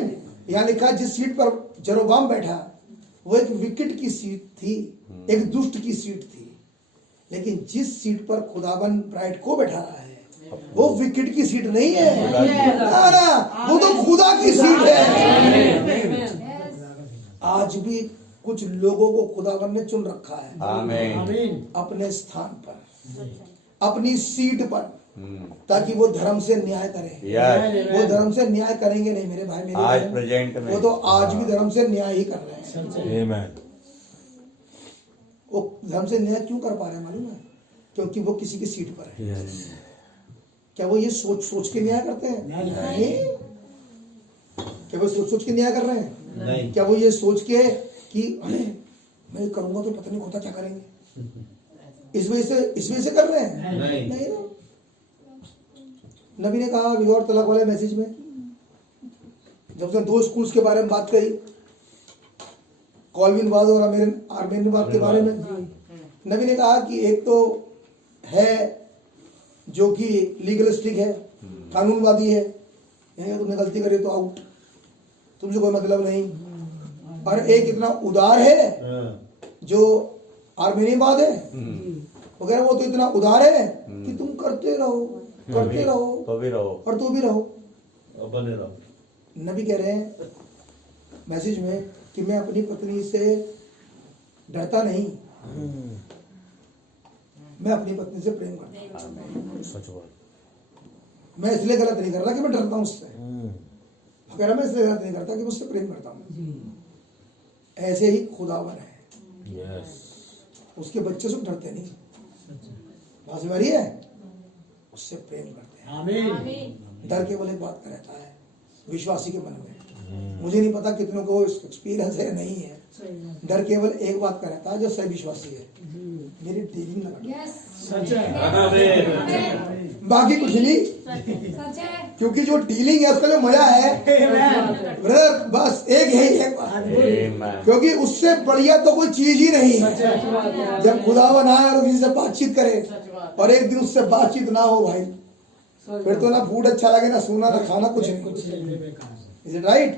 यहाँ लिखा है जिस सीट पर जेरोबाम बैठा वो एक विकेट की सीट थी, एक दुष्ट की सीट थी, लेकिन जिस सीट पर खुदावन ब्राइट को बैठा रहा है वो विकेट की सीट नहीं है ना, वो तो खुदा की सीट है। आज भी कुछ लोगों को खुदावन ने चुन रखा है। आमीन। अपने स्थान पर, अपनी सीट पर, ताकि वो धर्म से न्याय करें। वो धर्म से न्याय करेंगे नहीं मेरे भाई, मेरे आज बहन। प्रेजेंट में वो तो आज भी धर्म से न्याय ही कर रहे हैं। Amen. वो धर्म से न्याय क्यों कर पा रहे हैं मालूम है? क्योंकि वो किसी की सीट पर है। Yes. क्या वो ये सोच सोच के न्याय करते हैं? नहीं। क्या वो सोच सोच के न्याय कर रहे हैं? नहीं। क्या वो ये सोच के कि अरे मैं करूंगा तो पता नहीं होता क्या करेंगे, इस वजह से कर रहे हैं? नहीं ना। नबी ने कहा विवाह तलाक वाले मैसेज में जब उसने 2 स्कूल्स के बारे में बात करी, कॉल्विनवाद और आर्मेनियनवाद के बारे में, नबी ने कहा कि एक तो है जो कि लीगलिस्टिक है, कानूनवादी है, यानी तुमने गलती करी तो आउट, तुमसे कोई मतलब नहीं। और एक इतना उदार है जो आर्मेनियनवाद है, वगैरह। वो तो इतना उदार है कि तुम करते रहो तो भी रहो और तो भी रहो, बने रहो। नबी कह रहे हैं मैसेज में कि मैं अपनी पत्नी से डरता नहीं, मैं अपनी पत्नी से प्रेम करता हूं। सच बात। मैं इसलिए गलत नहीं कर रहा कि मैं डरता हूं उससे, कह रहा मैं इसलिए गलत नहीं करता कि मुझसे प्रेम करता हूं। ऐसे ही खुदावन है। Yes. उसके बच्चे से डरते नहीं, बात समझ रही है? उससे प्रेम करते हैं। आमीन। डर केवल एक बात का रहता है विश्वासी के मन में। मुझे नहीं पता कितनों को एक्सपीरियंस है नहीं है। डर केवल एक बात का रहता है जो सही विश्वासी है, मेरी डीलिंग ना सच है। बाकी कुछ नहीं, क्योंकि जो डीलिंग है उसका जो मजा है ब्रदर, बस एक है बात, क्योंकि उससे बढ़िया तो कोई चीज ही नहीं है। जब खुदावन आए और किसी से बातचीत करे और एक दिन उससे बातचीत ना हो भाई, फिर तो ना फूड अच्छा लगे, ना सोना, ना खाना, कुछ नहीं। Is it right?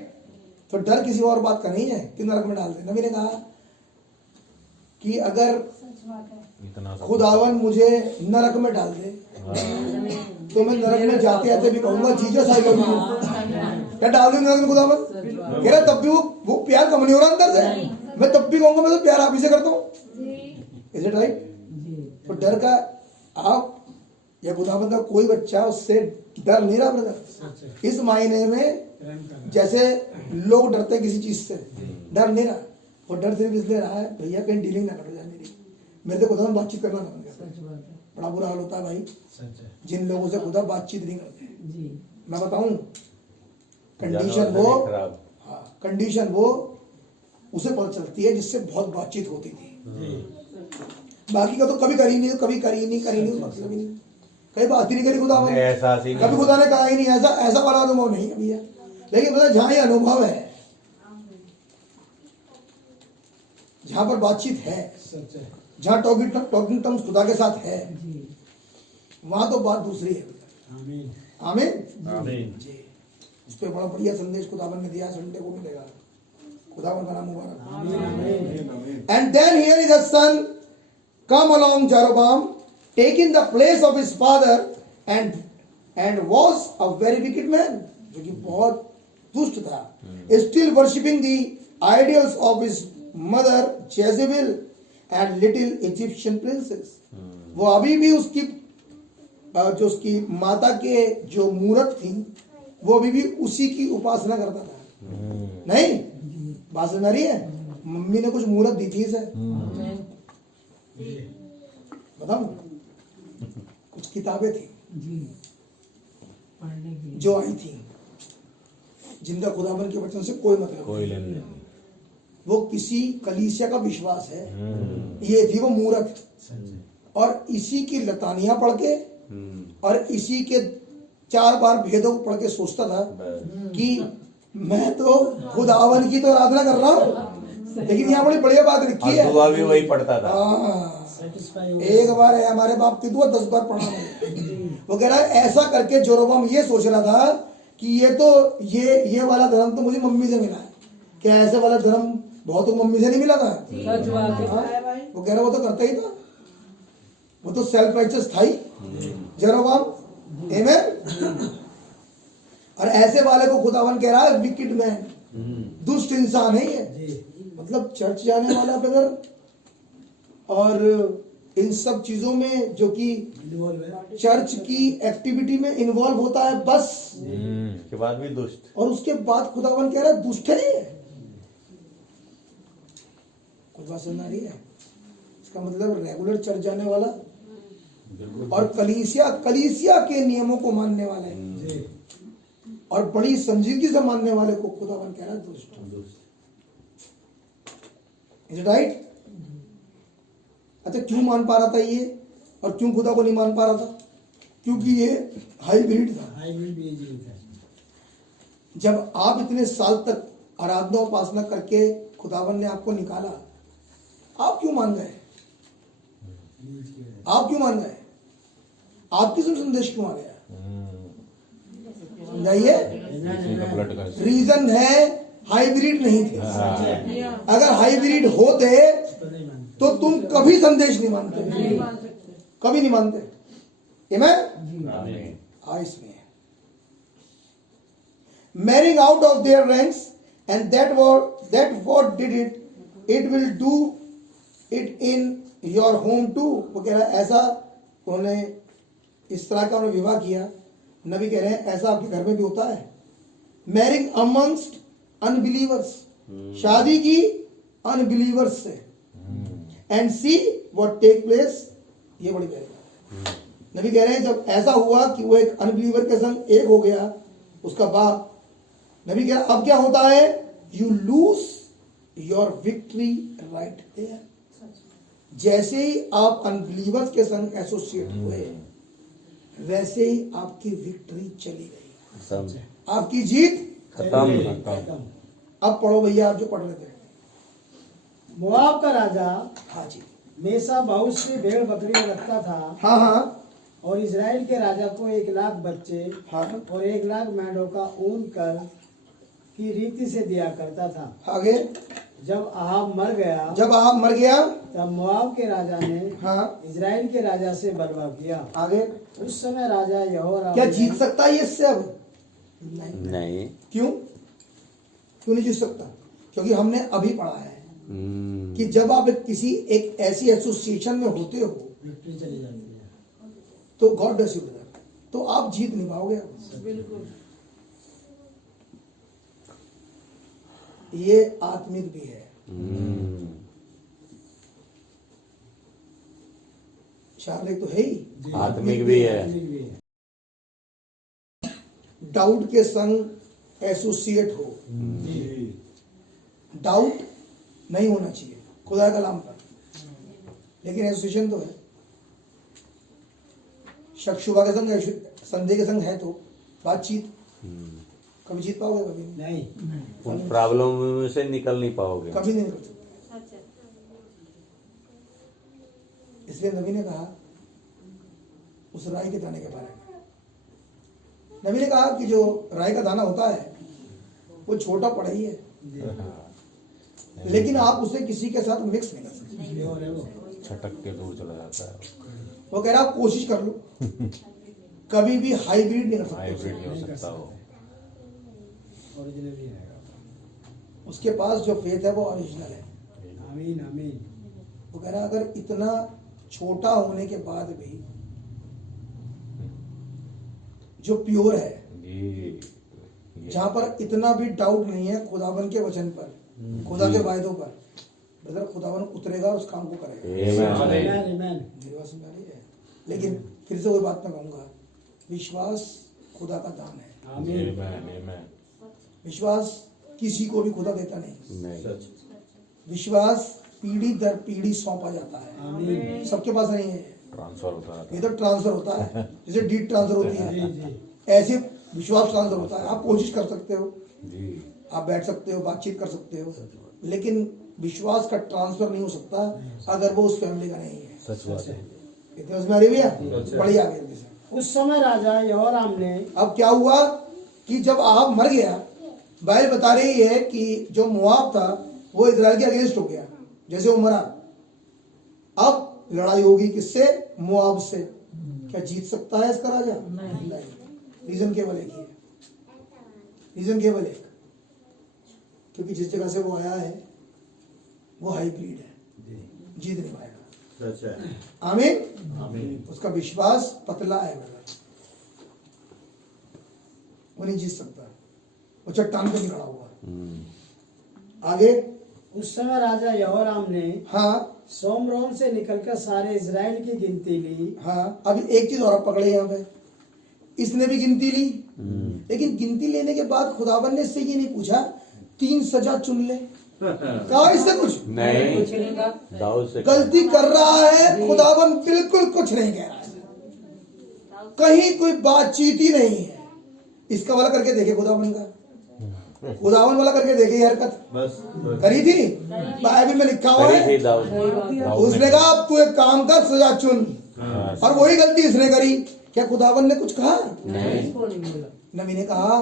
तो डर किसी और बात का नहीं है कि नरक में डाल दे। नबी ने कहा कि अगर खुदावन मुझे नरक में डाल दे तो मैं नरक में जाते आते भी कहूंगा जीसस आई लव यू। क्या डाल दूं नरक में खुदावन? कह रहा तब भी वो प्यार कम नहीं हो रहा अंदर से, मैं तब भी कहूंगा मैं तो प्यार आप ही से करता हूँ। Is it right? तो डर का आप या खुदावंद का कोई बच्चा उससे डर नहीं रहा ब्रदर, सच है, इस मायने में प्रेम करना। जैसे लोग डरते हैं किसी चीज से, डर नहीं रहा। और डर सिर्फ इसलिए रहा है भैया कहीं डीलिंग ना कर जाए मेरी, मेरे से खुदा बातचीत करना ना बंद कर। सच बात है बड़ा बुरा हाल होता है भाई सच है, जिन लोगों से खुदा बातचीत नहीं करते। जी। मैं बताऊं कंडीशन जानवर वो, से भी खराब। हाँ कंडीशन वो उसे पता चलती है जिससे बहुत बातचीत होती थी। बाकी का तो कभी करी नहीं, कभी करी नहीं मतलब ही नहीं, कहीं बात ही नहीं करी खुदा ने, एहसास ही नहीं कभी खुदा ने कहा ही नहीं। ऐसा वाला अनुभव नहीं है भैया। लेकिन मतलब जहाँ ये अनुभव है, जहाँ पर बातचीत है, सच है, जहाँ टॉकिंग टर्म्स खुदा के साथ है, जी। वहां तो बात दूसरी है। आमीन, आमीन आमीन। जी। उस पर बड़ा बढ़िया संदेश खुदावन ने दिया, संडे को मिलेगा। खुदावन का नाम मुबारक। आमीन, And then here is a son come along Jeroboam, taking the place of his father, and was a very wicked man, जो कि बहुत दुष्ट था, still worshipping the idols of his mother Jezebel and little Egyptian princess। वो अभी भी उसकी जो उसकी माता के जो मूरत थी, वो अभी भी उसी की उपासना करता था। नहीं बात समझ आ रही है? मम्मी ने कुछ मूरत दी थी इसे, आमीन। बताऊं कुछ किताबें थी जी। पढ़ने की। जो आई थी, जिनका खुदावन के वचन से कोई मतलब कोई नहीं। लेन देन वो किसी कलीसिया का विश्वास है। नहीं। ये थी वो मूरत, सच है, और इसी की लतानियां पढ़ के हम्म, और इसी के 4 बार भेदों को पढ़ के सोचता था बस। कि मैं तो खुदावन की तो आराधना कर रहा हूँ। लेकिन यहाँ बड़ी बढ़िया बात लिखी और है। दुआ भी वही पढ़ता था। हाँ, सेटिस्फाई हो एक बार है हमारे बाप की दुआ 10 बार पढ़ा नहीं। वो कह रहा है ऐसा करके जेरोबाम ये सोच रहा था कि ये वाला धर्म तो मुझे मम्मी से मिला है। क्या ऐसे वाला धर्म बहुत तो मम्मी से नहीं मिला था? सच बात है। हाँ? वो कह रहा वो तो करता ही था, वो तो सेल्फ राइचस था ही जेरोबाम। आमीन। और ऐसे वाले को खुदावन कह रहा है विकेड मैन, दुष्ट इंसान है ये। जी, मतलब चर्च जाने वाला ब्रदर और इन सब चीजों में जो कि इन्वॉल्व है, चर्च की एक्टिविटी में इन्वॉल्व होता है बस, के बाद भी दुष्ट। और उसके बाद खुदावन कह रहा है दुष्ट है ये। कुछ बात समझ आ रही है? इसका मतलब रेगुलर चर्च जाने वाला और कलीसिया के नियमों को मानने वाला है जी, और बड़ी संजीदगी से मानने वाले को खुदावन कह रहा है दुष्ट। Is it right? अच्छा क्यों मान पा रहा था ये और क्यों खुदा को नहीं मान पा रहा था? क्योंकि ये हाइब्रिड था। हाइब्रिड बीज है, जब आप इतने साल तक आराधना उपासना करके खुदावन ने आपको निकाला, आप क्यों मान गए? बीज की है, आप क्यों मान गए? आपकी सुन संदेश क्यों आ गया? समझाइए। ब्लड का रीजन है हाइब्रिड नहीं थे। अगर हाइब्रिड होते तो नहीं मानते, तो तुम कभी संदेश नहीं मानते, नहीं मान सकते। कभी नहीं मानते। आमीन। आमीन। हाँ इसमें marrying out of their ranks, and that what did it will do it in your home too। वो कह रहा है ऐसा उन्होंने इस तरह का उन्होंने विवाह किया। नबी कह रहे हैं ऐसा आपके घर में भी होता है। मैरिंग अमंगस्ट अनबिलीवर्स, शादी की अनबिलीवर्स से, and see what take place. ये बड़ी बात है। नबी कह रहे हैं जब ऐसा हुआ कि वो एक अनबिलीवर के संग एक हो गया, उसका बाप, नबी कह रहा अब क्या होता है? You lose your victory right there. जैसे ही आप अनबिलीवर्स के संग एसोसिएट हुए, वैसे ही आपकी विक्ट्री चली गई, खत्म। आपकी जीत खत्म। खत्म। अब पढ़ो भैया आप जो पढ़ रहे थे। मोआब का राजा हाँ जी, मेसा बहुत सी भेड़ बकरियां रखता था, हाँ हाँ और इजराइल के राजा को 1,00,000 बच्चे हाँ, और 1,00,000 मेंढों का ऊन कर की रीति से दिया करता था। आगे। जब आहाब मर गया, जब आप मर गया, तब मोआब के राजा ने हाँ इजराइल के राजा से बलवा किया। आगे। उस समय राजा यहोराम क्या ने- जीत सकता है ये इससे अब? नहीं। नहीं। क्यों? क्यों नहीं जीत सकता? क्योंकि हमने अभी पढ़ा है कि जब आप किसी एक ऐसी एसोसिएशन में होते हो विक्ट्री चली जाती है। तो गॉड ब्लेस यू ब्रदर, तो आप जीत नहीं पाओगे। बिल्कुल। ये आत्मिक भी है। शारीरिक तो है ही, आत्मिक भी है। आत्मिक भी है। डाउट के संग एसोसिएट हो, डाउट नहीं होना चाहिए खुदा के कलाम पर, लेकिन एसोसिएशन तो है। शक शुबा के संग, संदेह के संग है तो बातचीत, कभी जीत पाओगे? कभी नहीं, नहीं। उन प्रॉब्लम में से निकल नहीं पाओगे। कभी नहीं निकल सकते। इसलिए नबी ने कहा उस राई के दाने के बारे में, नबी ने कहा कि जो राई का दाना होता है वो छोटा पड़ा ही है, लेकिन आप उसे किसी के साथ मिक्स नहीं कर सकते, छटक के दूर चला जाता है। वो कह रहा आप कोशिश कर लो, कभी भी हाइब्रिड नहीं कर सकते हाइब्रिड नहीं हो सकता वो। ओरिजिनल ही रहेगा। उसके पास जो फेथ है वो ओरिजिनल है। आमीन आमीन। वो कह रहा अगर इतना छोटा होने के बाद भी जो प्योर है, जी, जहां पर इतना भी डाउट नहीं है खुदावन के वचन पर, खुदा के वायदों पर, ब्रदर खुदावन उतरेगा और उस काम को करेगा। आमीन आमीन। मेरी बात समझ आ रही है? लेकिन फिर से वही बात मैं कहूंगा, विश्वास खुदा का दान है। आमीन। विश्वास किसी को भी खुदा देता नहीं। नहीं। विश्वास पीढ़ी दर पीढ़ी सौंपा जाता है, आमीन। सबके पास नहीं है। ट्रांसफर होता है। ये तो ट्रांसफर होता है, जैसे डीड ट्रांसफर होती जी है, जी। ऐसे विश्वास ट्रांसफर होता है। आप कोशिश कर सकते हो, जी, आप बैठ सकते हो, बातचीत कर सकते हो, लेकिन विश्वास का ट्रांसफर नहीं हो सकता अगर वो उस फैमिली का नहीं है। सच बात है। इतने उसमें आ रही भैया, बड़ी आ गई से। उस समय राजा यहोराम ने अब क्या हुआ कि जब आप मर गया, बाइबल बता रही है कि जो मुआब था वो इजराइल के अगेंस्ट हो गया, जैसे वो मरा। अब लड़ाई होगी किससे? मुआब से। क्या जीत सकता है इसका राजा? नहीं। रीजन केवल एक ही है, रीजन केवल एक, क्योंकि जिस जगह से वो आया है वो हाइब्रिड है, जीत नहीं पाएगा। सच है। आमीन। उसका विश्वास पतला है, वो नहीं जीत सकता, वो चट्टान पे नहीं खड़ा हुआ। आगे उस समय राजा यहोराम ने हाँ सोमरोन से निकलकर सारे इजराइल की गिनती ली। हाँ, अभी एक चीज और आप पकड़े यहाँ पे, इसने भी गिनती ली, लेकिन गिनती लेने के बाद खुदावन ने इससे ये नहीं पूछा 3 सजा चुन ले, कहा इससे कुछ नहीं। कुछ नहीं कहा। दाऊद से गलती कर रहा है। खुदावन बिल्कुल कुछ नहीं कह रहा है, कहीं कोई बातचीत ही नहीं है। इसका वाला करके देखे खुदावन का, खुदावन वाला करके देखे ये हरकत बस करी थी, बाइबल में लिखा हुआ करी है। थी दाऊद। दाऊद उसने कहा अब तू एक काम कर, सजा चुन, हाँ। और वही गलती इसने करी। क्या खुदावन ने कुछ कहा? नहीं। इसको नहीं बोला। नबी ने कहा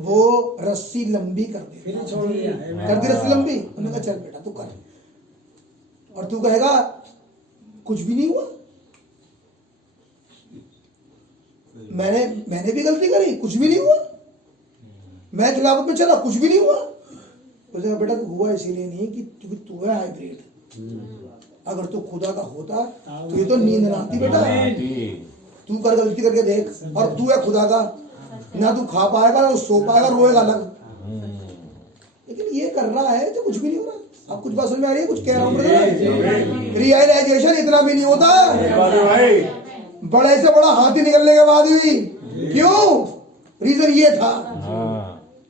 वो रस्सी लंबी कर दे, फिर छोड़ दिया। कर दी रस्सी लंबी। उन्होंने कहा चल बेटा तू कर, और तू कहेगा कुछ भी नहीं हुआ, मैंने भी गलती करी, कुछ भी नहीं हुआ, मैं खिलाफत में चला, कुछ भी नहीं हुआ। उसने कहा बेटा तू हुआ इसीलिए नहीं कि क्योंकि तू है हाइब्रिड। अगर तू खुदा का होता तो ये तो नींद ना आती बेटा। तू कर गलती करके देख, और तू है खुदा का, ना तू खा पाएगा ना सो पाएगा, रोएगा अलग। लेकिन ये कर रहा है तो कुछ भी नहीं हो रहा। आप कुछ बात समझ में आ रही है? कुछ कह रहा हूँ, रियलाइजेशन इतना भी नहीं होता बड़े से बड़ा हाथी निकलने के बाद भी। क्यों? रीजन ये था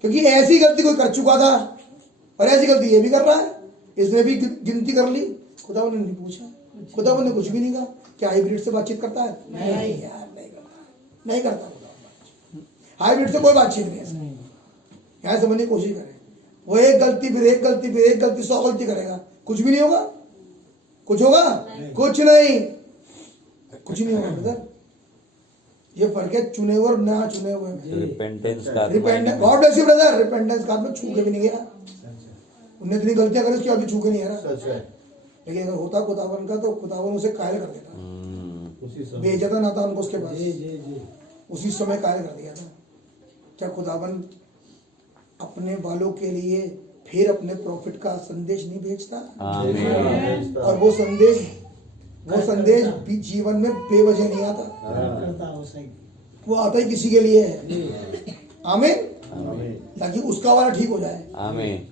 क्योंकि ऐसी गलती कोई कर चुका था, और ऐसी गलती ये भी कर रहा है, इसने भी गिनती कर ली। खुदा ने नहीं पूछा, खुदा ने कुछ भी नहीं कहा। क्या हाइब्रिड से बातचीत करता है? नहीं यार, नहीं करता खुदा। हाइब्रिड से कोई बातचीत नहीं है। यहाँ समझने की कोशिश करें, वो एक गलती फिर एक गलती फिर एक गलती 100 गलती करेगा, कुछ भी नहीं होगा। कुछ होगा? कुछ नहीं, कुछ नहीं होगा ब्रदर। ये फर्क है चुने हुए और ना चुने हुए में। रिपेंटेंस का repentance, God bless you brother. Repentance का में छू के भी नहीं गया, उन्हें इतनी गलतियां करी उसके अभी छू के नहीं आ रहा। लेकिन अगर होता खुदावन का तो खुदावन उसे कायल कर देता, भेजा था नातान को उसके पास, उसी समय कायल कर दिया था। क्या खुदावन अपने वालों के लिए फिर अपने प्रॉफिट का संदेश नहीं भेजता? और वो संदेश वो संदेश भी जीवन में बेवजह नहीं आता, करता हो सही। वो आता ही किसी के लिए है। आमीन, ताकि उसका वाला ठीक हो जाए, आमीन।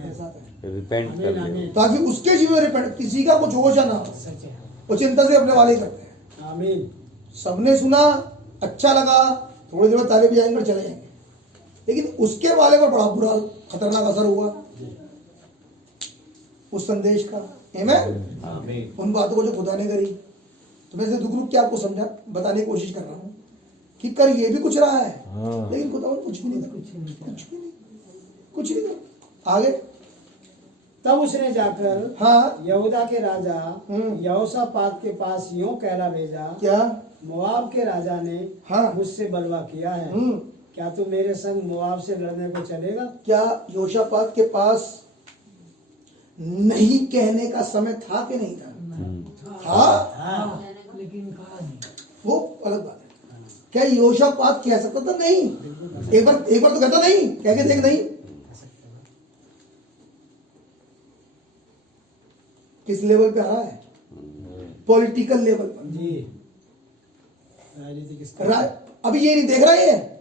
ऐसा आता है। रिपेंट कर लो। ताकि उसके जीवन में रिपेंट, किसी का कुछ होश ना हो, सच है। वो चिंता से अपने वाले ही करते हैं। आमीन। सबने सुना, अच्छा लगा, थोड़ी देर में ताले भी जाएंगे और चले जाएंगे, लेकिन उसके वाले पर बड़ा बुरा खतरनाक असर हुआ उस संदेश का। आमीन। उन बातों को जो खुदा ने करी, तो मैं दुख रूप के आपको समझा बताने की कोशिश कर रहा हूँ कि कर ये भी कुछ रहा है, लेकिन खुदा ने कुछ भी नहीं करा, कुछ नहीं करा। आगे तब उसने जाकर हाँ यहूदा के राजा यहोशापात के पास यूं कहला भेजा, क्या मोआब के राजा ने हाँ मुझसे बलवा किया है, क्या तू मेरे संग मोआब से लड़ने को चलेगा? क्या योशापात के पास नहीं कहने का समय था कि नहीं था? हाँ, लेकिन कहा नहीं। वो अलग बात है। क्या योशापात कह सकता था? नहीं। एक बार तो कहता नहीं, कह के देख नहीं। किस लेवल पे आ रहा है? पॉलिटिकल लेवल पर। जी, राजनीतिक स्तर। अभी ये नहीं देख रहा है।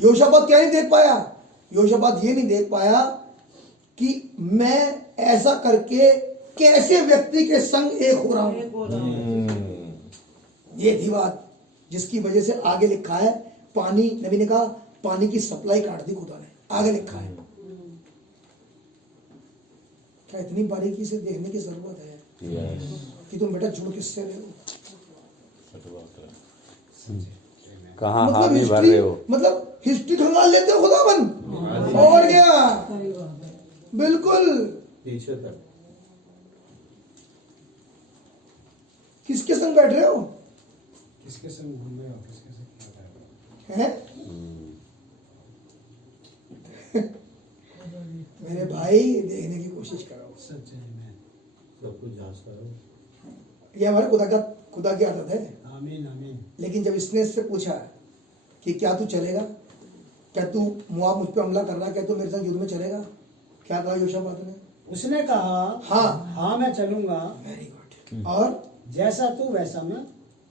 योशापात क्या नहीं देख पाया? योशापात ये नहीं देख पाया कि मैं ऐसा करके कैसे व्यक्ति के संग एक हो रहा हूं। ये थी बात जिसकी वजह से आगे लिखा है, पानी, नबी ने कहा पानी की सप्लाई काट दी खुदा ने, आगे लिखा है। क्या इतनी बारीकी से देखने की जरूरत है कि तुम बेटा झूठ किससे ले लो? कहाँ मतलब हामी भर हिस्ट्री, रहे हो? मतलब हिस्ट्री खंगाल लेते हो खुदावन। और क्या, सही बात है। बिल्कुल। पीछे तक किसके संग बैठ रहे हो? किसके संग घूम रहे हो? किसके संग क्या कर रहे हो? हैं? मेरे भाई देखने की कोशिश करो। सच है। मैं सब कुछ जांचता है। ये हमारे खुदा की आदत है। आमीन आमीन। लेकिन जब इसने इससे पूछा कि क्या तू चलेगा, क्या तू मुआब मुझ पे हमला कर रहा, क्या तू मेरे साथ युद्ध में चलेगा, क्या कहा योशापात ने? उसने कहा हाँ मैं चलूंगा। Very good. और जैसा तू वैसा मैं।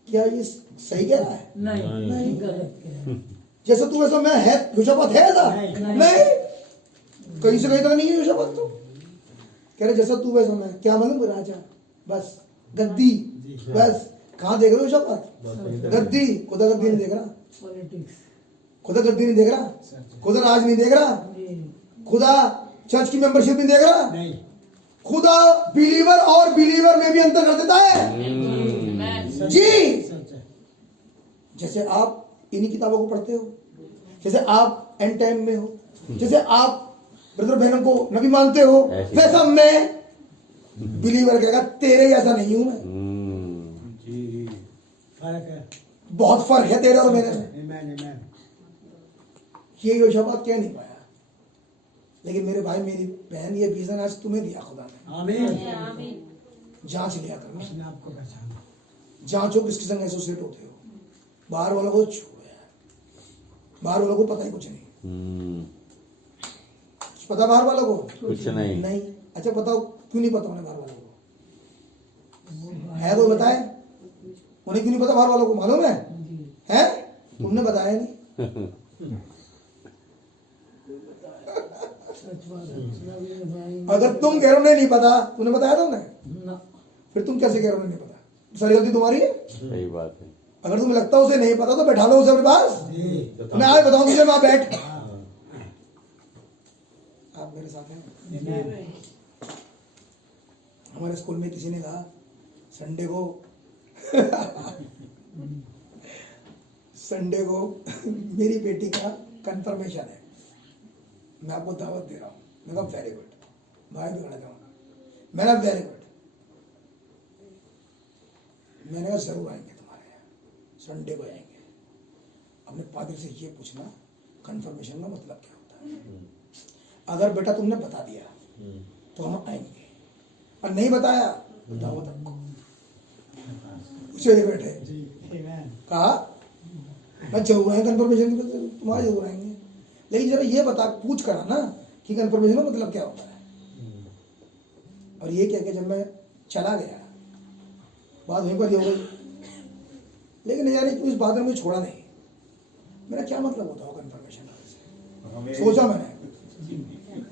क्या ये सही कह रहा है? नहीं, गलत कह रहे हैं। जैसा तू वैसा मैं है? योशापात है ऐसा? नहीं, कहीं से कहीं तक नहीं है योशापात। तो कह रहे जैसा तू वैसा मैं। क्या मालूम राजा, बस गद्दी, बस। कहाँ देख रहे हो योशापात? गद्दी। खुदा गद्दी नहीं देख रहा, पॉलिटिक्स। खुदा गद्दी नहीं देख रहा, खुदा राज नहीं देख रहा, खुदा चर्च की मेंबरशिप नहीं देख रहा। नहीं, खुदा बिलीवर और बिलीवर में भी अंतर कर देता है। जी, सच है। जैसे आप इन्हीं किताबों को पढ़ते हो, जैसे आप एंड टाइम में हो, जैसे आप ब्रदर बहनों को नबी मानते हो, वैसा मैं बिलीवर कहेगा तेरे जैसा नहीं हूं मैं। जी, फर्क है। बहुत फर्क है तेरे और मेरे में। आमीन आमीन। ये योशापात कह नहीं पाया, लेकिन मेरे भाई मेरी बहन, ये विजन आज तुम्हें दिया खुदा ने। आमीन। जांच लिया करना, उसने आपको पहचाना। जांचो किसके संग एसोसिएट होते हो। बाहर वालों को छोड़ो यार, बाहर वालों को पता ही कुछ नहीं। पता बाहर वालों को कुछ नहीं। नहीं। अच्छा बताओ क्यों नहीं पता उन्हें बाहर वालों को? है तो बताए, उन्हें क्यों नहीं पता बाहर वालों को? मालूम है? तुमने बताया नहीं। सच बात है। नबी भाई। अगर तुम कह रहे हो नहीं पता, तुमने बताया था उन्हें, ना। फिर तुम कैसे कह रहे हो नहीं पता? सारी गलती तुम्हारी है। सही बात है। अगर तुम्हें लगता है उसे नहीं पता तो बैठा लो उसे अपने पास। मैं आज बताऊं तुझे, वहां बैठ। आप मेरे साथ हैं। हमारे स्कूल में किसी ने कहा संडे को मेरी बेटी का कंफर्मेशन है, मैं आपको दावत दे रहा हूँ। मैं कहा वेरी गुड, भाई भी कहना चाहूँगा। मैंने वेरी गुड, मैंने कहा जरूर आएंगे तुम्हारे यहाँ, संडे को आएंगे। अपने पादरी से ये पूछना कंफर्मेशन का मतलब क्या होता है। अगर बेटा तुमने बता दिया तो हम आएंगे, और नहीं बताया तो दावत आपको। उसे बैठे कहा मैं जरूर आएंगे कंफर्मेशन, तुम्हारे जरूर आएंगे, लेकिन जरा ये बता पूछ करा ना कि कंफर्मेशन का मतलब क्या होता है। और ये कह के जब मैं चला गया बात वहीं पर ही हो गई। लेकिन यार इस बात ने मुझे छोड़ा नहीं। मेरा क्या मतलब होता होगा कन्फर्मेशन से? सोचा मैंने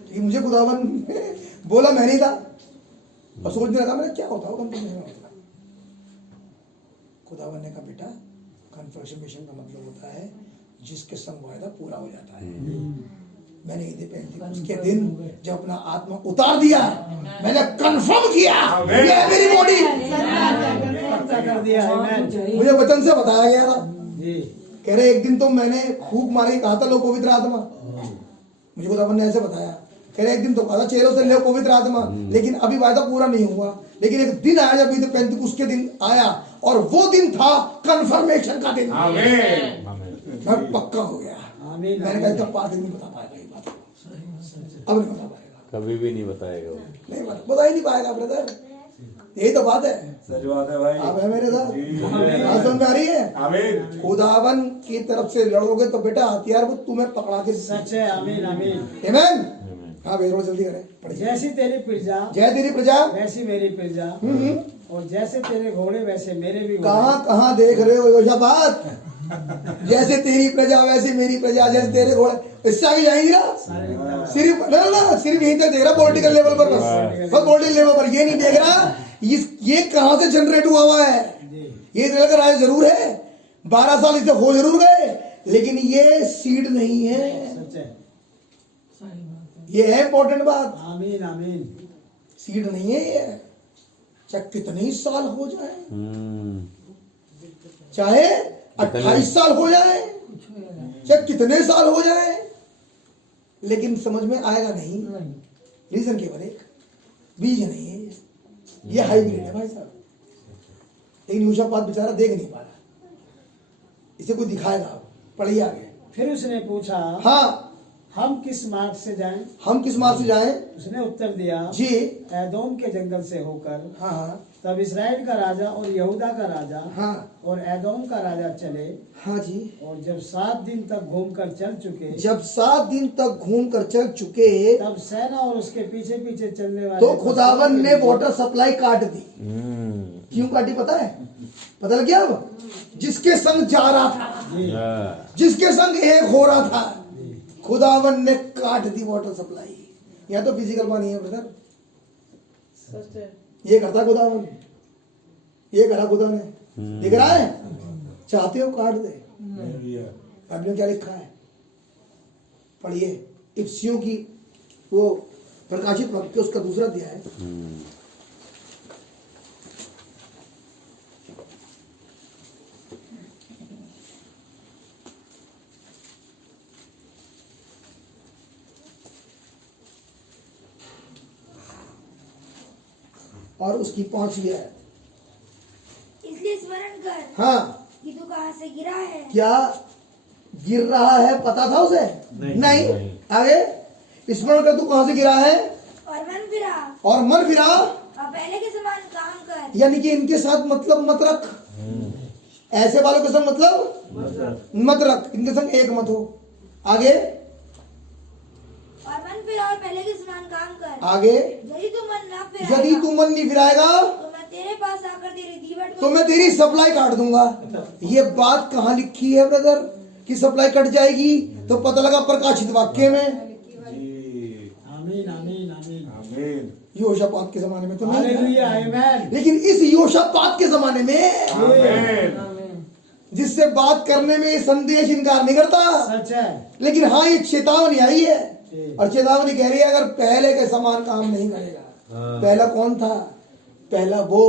कि मुझे खुदावन बोला, मैं नहीं था, और सोचने लगा मेरा क्या होता होगा कन्फर्मेशन का मतलब। खुदावन ने कहा बेटा कन्फर्मेशन का मतलब होता है जिसके संग वायदा पूरा हो जाता है। मैंने ईद पेंती उसके दिन जब अपना आत्मा उतार दिया, मैंने कंफर्म किया ये है मेरी बॉडी। पक्का कर दिया। आमीन। मुझे वचन से बताया गया था, जी कह रहे एक दिन तो मैंने फूंक मारी, कहा था लो पवित्र आत्मा। मुझे खुदावन ने ऐसे बताया, कह रहे एक दिन तो कहा था चेहरों से ले पवित्र आत्मा, लेकिन अभी वायदा पूरा नहीं हुआ। लेकिन एक दिन आया जब ईद पेंती उसके दिन आया, और वो दिन था कंफर्मेशन का दिन। मैं पक्का हो गया। आमीन। मैंने कहा इसका पाठ नहीं बता पाएगा ये बात, अब नहीं बता पाएगा, कभी भी नहीं बताएगा वो। नहीं बता ही नहीं पाएगा ब्रदर। यही तो बात है। सच बात है भाई। आप है मेरे साथ, बात समझ में आ रही है? आमीन। खुदावन की तरफ से लड़ोगे तो बेटा हथियार वो तुम्हें पकड़ा के सच है। आमीन आमीन। आमीन। हाँ भाई थोड़ा जल्दी करें, पढ़िए। जैसी तेरी प्रजा जय तेरी प्रजा, वैसी मेरी प्रजा, और जैसे तेरे घोड़े वैसे मेरे भी घोड़े। कहाँ कहाँ देख रहे हो योशापात? जैसे तेरी प्रजा वैसे मेरी प्रजा, जैसे तेरे घोड़े, इससे आगे जाएंगी ना? सिर्फ ना सिर्फ यहीं तक देख रहा पॉलिटिकल लेवल पर, बस पॉलिटिकल लेवल पर। ये नहीं देख रहा ये कहाँ से जनरेट हुआ है। ये का राज जरूर है, 12 साल इसे हो जरूर गए, लेकिन ये सीड नहीं है। सच है। ये है इंपॉर्टेंट बात। आमीन आमीन। सीड नहीं है ये, चाहे कितने ही साल हो जाए, चाहे 28 साल हो जाए, चाहे कितने साल हो जाए, लेकिन समझ में आएगा नहीं। रीजन केवल एक, बीज नहीं है ये हाइब्रिड है भाई साहब। लेकिन यूशापात बेचारा देख नहीं पा रहा, इसे कोई दिखाएगा। आप पढ़िए आगे। फिर उसने पूछा, हाँ हम किस मार्ग से जाएं? हम किस मार्ग से जाएं? उसने उत्तर दिया, जी एदोम के जंगल से होकर। हाँ हाँ तब इसराइल का राजा और यहूदा का राजा हाँ और एदोम का राजा चले, हाँ जी। और जब 7 दिन तक घूमकर चल चुके, जब 7 दिन तक घूम कर चल चुके, तब सेना और उसके पीछे पीछे चलने वाले तो खुदावन ने वाटर सप्लाई काट दी। क्यों काटी पता है? पता लग गया अब? जिसके संग जा रहा था, जिसके संग एक हो रहा था, खुदावन ने काट दी वाटर सप्लाई। यहाँ तो फिजिकल पानी है ब्रदर, ये करता खुदावन, ये करा खुदा ने। दिख रहा है? चाहते हो काट दे। बाइबल में क्या लिखा है? पढ़िए, इफ्सियों की वो प्रकाशित वाक्य उसका दूसरा दिया है। और उसकी 5वीं है। इसलिए स्मरण कर हाँ कि तू कहाँ से गिरा है। क्या गिर रहा है पता था उसे? नहीं। आगे, स्मरण कर तू कहां से गिरा है, और मन फिरा और मन फिरा, और पहले के समान काम कर। यानी कि इनके साथ मतलब मत रख। ऐसे वालों के संग मतलब मत रख, इनके संग एक मत हो। आगे, और मन फिरा और पहले के समान काम कर। आगे, यदि तू मन ना फिराएगा, यदि तू मन नहीं फिराएगा तो मैं तेरे पास आकर तेरी दीवट तो मैं तेरी सप्लाई काट दूंगा। ये बात कहाँ लिखी है ब्रदर कि सप्लाई कट जाएगी? तो पता लगा प्रकाशित वाक्य में। आमीन आमीन आमीन आमीन। योशापात के जमाने में तो नहीं, हालेलुया आमीन। लेकिन इस योशापात के जमाने में आमीन। जिससे बात करने में ये संदेश इनकार नहीं करता, सच है। लेकिन हाँ ये चेतावनी आई है, और चेतावनी कह रही है अगर पहले के समान काम नहीं करेगा। पहला कौन था? पहला वो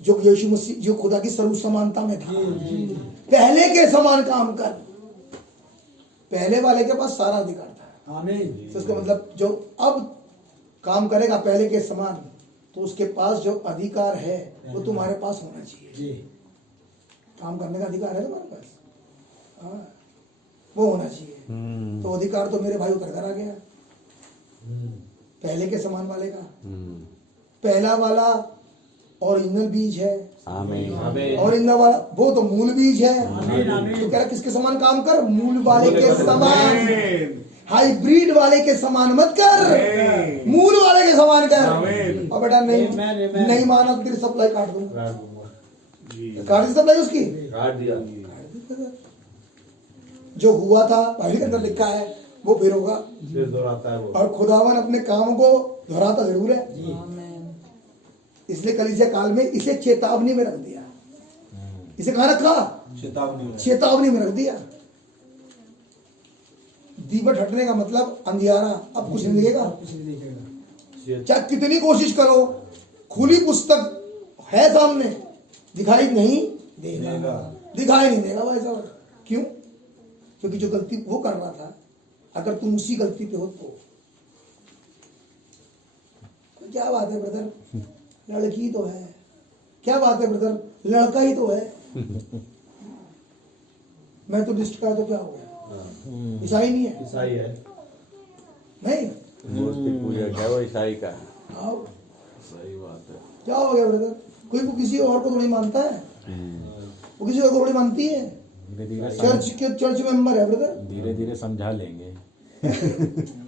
जो यीशु मसीह, जो खुदा की सर्व समानता में था। पहले के समान काम कर। पहले वाले के पास सारा अधिकार था। आमीन। तो उसका मतलब जो अब काम करेगा पहले के समान, तो उसके पास जो अधिकार है वो तुम्हारे पास होना चाहिए। जी। काम करने का अधिकार है तुम्हारे पास, हाँ वो होना चाहिए। तो अधिकार तो मेरे भाई उतर कर आ गया पहले के समान वाले का। पहला वाला ओरिजिनल बीज है, आमीन। ओरिजिनल वाला वो तो मूल बीज है। आमीन आमीन। तो कह रहा किसके समान काम कर? मूल वाले के समान। हाइब्रिड वाले के समान मत कर, मूल वाले के समान कर। और बेटा नहीं Amen, amen. नहीं माना तो तेरी सप्लाई काट दूंगा। काट दी सप्लाई उसकी, काट दिया। जो हुआ था बाइबल के अंदर लिखा है वो फिर होगा, फिर दोहराता है वो। और खुदावन अपने काम को दोहराता जरूर है। आमीन। इसलिए कलीसिया काल में इसे चेतावनी में रख दिया। इसे कहाँ रखा? चेतावनी में रख दिया। दीवट हटने का मतलब अंधियारा, अब कुछ नहीं दिखेगा। चाहे कितनी कोशिश करो, खुली पुस्तक है सामने, दिखाई नहीं देगा, दिखाई नहीं देगा भाई साहब। क्यों? क्योंकि जो गलती वो कर रहा था, अगर तुम उसी गलती पे हो तो क्या बात है ब्रदर, लड़की तो है, क्या बात है ब्रदर, लड़का ही तो है। मैं तो डिस्ट का तो क्या हो गया, ईसाई नहीं है, ईसाई है, नहीं मूर्ति पूजा क्या वो ईसाई का। आओ, सही बात है। क्या हो गया ब्रदर, कोई को किसी और को थोड़ी मानता है, वो किसी और को थोड़ी मानती है। धीरे धीरे चर्च मेंबर है ब्रदर, धीरे धीरे समझा लेंगे।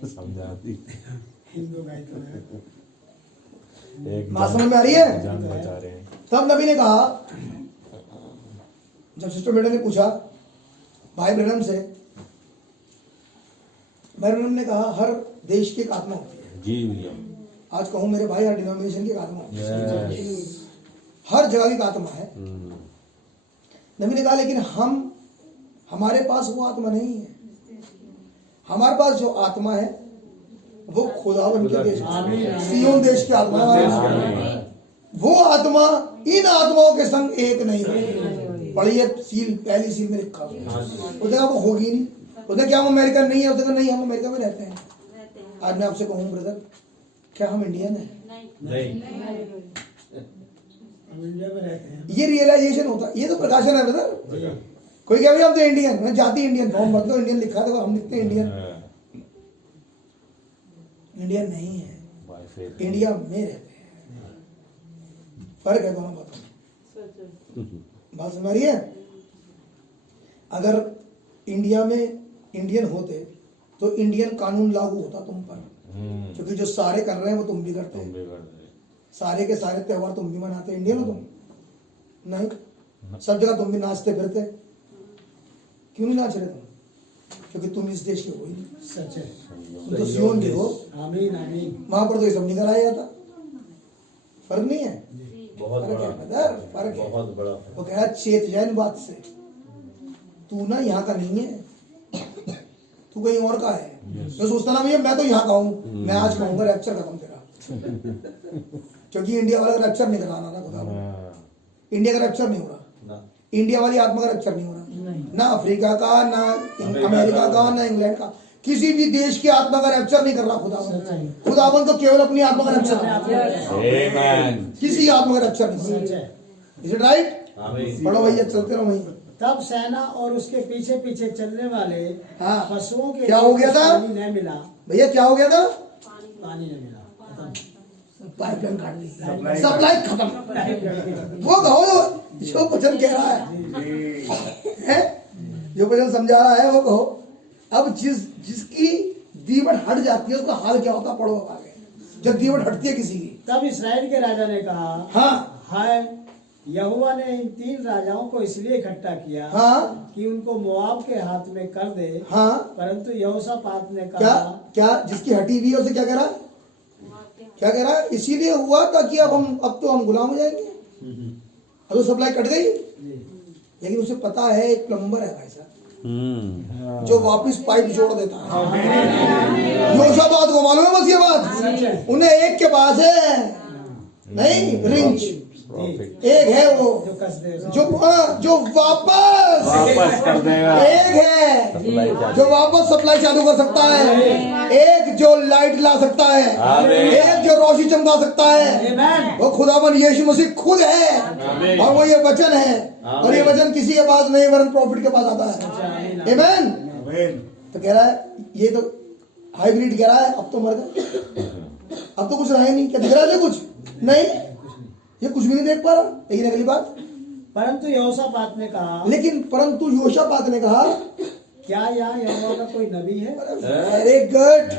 समझा दी। एक बात समझ में आ रही है? जान बचा रहे हैं। तब नबी ने कहा, जब सिस्टर बेटे ने पूछा भाई ब्रैनम से, भाई ब्रैनम ने कहा हर देश की एक आत्मा होती है। जी विलियम। आज कहूँ मेरे भाई, हर डिनोमिनेशन की एक आत्मा होती है, हर जगह की एक आत्मा है। नबी ने कहा लेकिन हमारे पास वो आत्मा नहीं है। हमारे पास जो आत्मा है वो खुदावन के देश, सियोन देश की आत्मा है। वो आत्मा इन आत्माओं के संग एक नहीं है। पढ़िए सील, पहली सील में लिखा उसने वो होगी नहीं। उसने क्या हम अमेरिकन नहीं है? उसने नहीं, हम अमेरिका में रहते हैं। आज मैं आपसे कहूँ ब्रदर, क्या हम इंडियन है? नहीं, इंडिया में रहते हैं। ये रियलाइजेशन होता है, ये तो प्रकाशन है ब्रदर। कोई क्या हम तो इंडियन, मैं जाति इंडियन, फॉर्म भर दो इंडियन लिखा था, हम लिखते हैं इंडियन। इंडियन नहीं है, इंडिया में रहते हैं। फर्क है दोनों बातों में। बात समझ रही है? अगर इंडिया में इंडियन होते तो इंडियन कानून लागू होता तुम पर, क्योंकि जो सारे कर रहे हैं वो तुम भी करते हैं। सारे के सारे त्योहार तुम भी मनाते, इंडियन हो तुम? नहीं, सब जगह तुम भी नाचते फिरते। क्यों नहीं नाच रहे तुम? क्योंकि तुम इस देश के हो ही नहीं। सच है। तुम तो सियोन के हो, आमीन आमीन। वहां पर तो ये सब नहीं कराया जाता। फर्क नहीं है? बहुत फर्क बड़ा, है ब्रदर, फर्क है। बहुत बड़ा। वो कह रहा चेत जाए इन बात से, तू ना यहाँ का नहीं है, तू कहीं और का है। मैं सोचता ना भैया मैं तो यहाँ का हूँ, मैं आज कहूँगा रैप्चर खत्म तेरा। क्योंकि इंडिया वाला रैप्चर नहीं कराना था खुदा, इंडिया का रैप्चर नहीं हो रहा, इंडिया वाली आत्मा का रैप्चर नहीं हो रहा, ना अफ्रीका का, ना अमेरिका का, ना इंग्लैंड का, किसी भी देश की आत्मा का रैप्चर नहीं कर रहा खुदावन। खुदावन तो केवल अपनी आत्मा का रैप्चर कर रहा है, किसी आत्मा का रैप्चर नहीं। Is it right? पढ़ो भैया, चलते रहो वहीं। तब सेना और उसके पीछे पीछे चलने वाले हाँ, पशुओं के क्या हो गया था पानी नहीं मिला। भैया? क्या हो गया था? पानी नहीं मिला, खत्म। पाइपलाइन काट दी, सप्लाई खत्म। वो कहो जो वचन कह रहा है, जो वचन समझा रहा है वो कहो। अब जिसकी दीवट हट जाती है उसका हाल क्या होता, पढ़ो आगे। जब दीवट हटती है किसी की, तब इस्राएल के राजा ने कहा, हाँ हाय, यहोवा ने इन 3 राजाओं को इसलिए इकट्ठा किया हाँ कि उनको मोआब के हाथ में कर दे। हाँ, परंतु यहोशापात ने क्या कहा, क्या जिसकी हटी हुई है उसे क्या कह रहा, क्या कह रहा है? इसीलिए हुआ ताकि अब तो हम गुलाम हो जाएंगे। अब तो सप्लाई कट गई, लेकिन उसे पता है एक प्लम्बर है भाई साहब जो वापस पाइप जोड़ देता है। योशापात को मालूम है बस ये बात, उन्हें एक के पास है नहीं रिंच, एक है वो जो कस दे, जो वापस कर देगा। एक है जो वापस सप्लाई चालू कर सकता है, एक जो लाइट ला सकता है, एक जो रोशनी चमका सकता है, वो खुदावन यीशु मसीह खुद है। और वो ये वचन है, और ये वचन किसी के पास नहीं वरन प्रॉफिट के पास आता है। आमीन। तो कह रहा है ये तो हाइब्रिड कह रहा है, अब तो मर गए, अब तो कुछ रहा ही नहीं। क्या दिख रहा है? कुछ नहीं, ये कुछ भी नहीं देख पा रहा। लेकिन अगली बात, परंतु यहोशापात ने कहा, लेकिन परंतु योशापात ने कहा, क्या यहाँ यहोवा का कोई नबी है? वेरी गुड,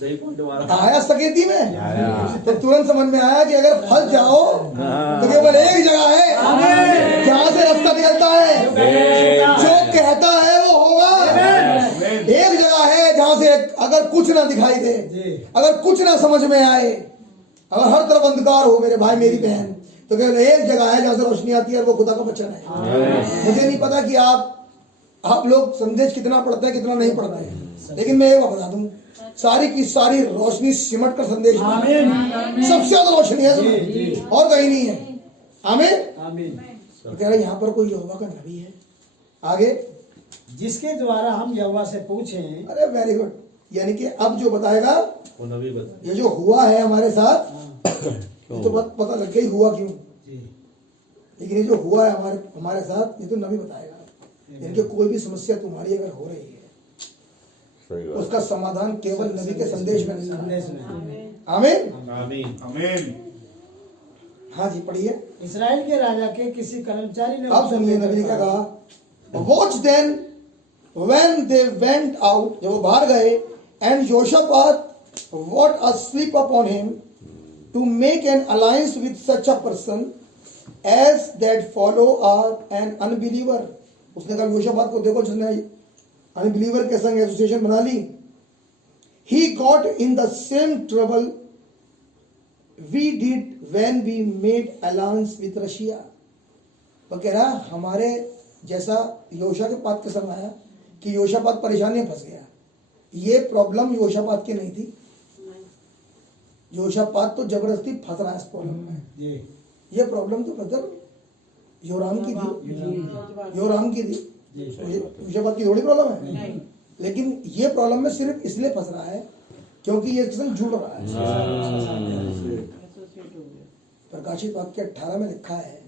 सही पॉइंट मारा। आया सकेती में, तो तुरंत समझ में आया कि अगर फंस जाओ तो केवल एक जगह है जहां से रास्ता निकलता है, जो कहता है वो होगा। एक जगह है जहां से अगर कुछ ना दिखाई दे, अगर कुछ ना समझ में आए, अगर हर तरफ अंधकार हो मेरे भाई मेरी बहन, तो केवल एक जगह है जहां से रोशनी आती है और वो खुदा का वचन है। मुझे नहीं पता कि आप लोग संदेश कितना पढ़ते हैं कितना नहीं पढ़ते हैं, लेकिन मैं ये बता दूं, सारी की सारी रोशनी सिमट कर संदेश सबसे ज्यादा रोशनी है इसमें, और कहीं नहीं है। आमीन। तो कह रहे यहाँ पर कोई यहोवा का नबी है। आगे, जिसके द्वारा हम यहोवा से पूछें। अरे वेरी गुड, यानी कि अब जो बताएगा वो नबी बता। ये जो हुआ है हमारे साथ ये तो पता लग गई हुआ क्यों, लेकिन ये जो हुआ है हमारे साथ ये तो नबी बताएगा। यानी कि कोई भी समस्या तुम्हारी अगर हो रही है, उसका समाधान केवल नबी के संदेश में नहीं है। आमीन। हाँ जी, पढ़िए। इस्राएल के राजा के किसी कर्मचारी ने, अब सुनिए नबी ने क्या कहा। Watch then when they went out, जब वो बाहर गए, and Jehoshaphat what a sleep upon him to make an alliance with such a person as that follow an unbeliever. उसने कहा योशापात को देखो जिसने अनबिलीवर के संग एसोसिएशन बना ली। He got in the same trouble we did when we made alliance with Russia. वो कह रहा हमारे जैसा योशापात के संग आया कि योशापात परेशानी में फंस गया। ये प्रॉब्लम योशापात की नहीं थी, योशापात तो जबरदस्ती फंस रहा है इस प्रॉब्लम में। ये प्रॉब्लम तो ब्रदर योराम की थी, योशापात की थोड़ी प्रॉब्लम है। लेकिन ये प्रॉब्लम में सिर्फ इसलिए फंस रहा है क्योंकि ये किसी जुड़ रहा है। प्रकाशित वाक्य 18 में लिखा है,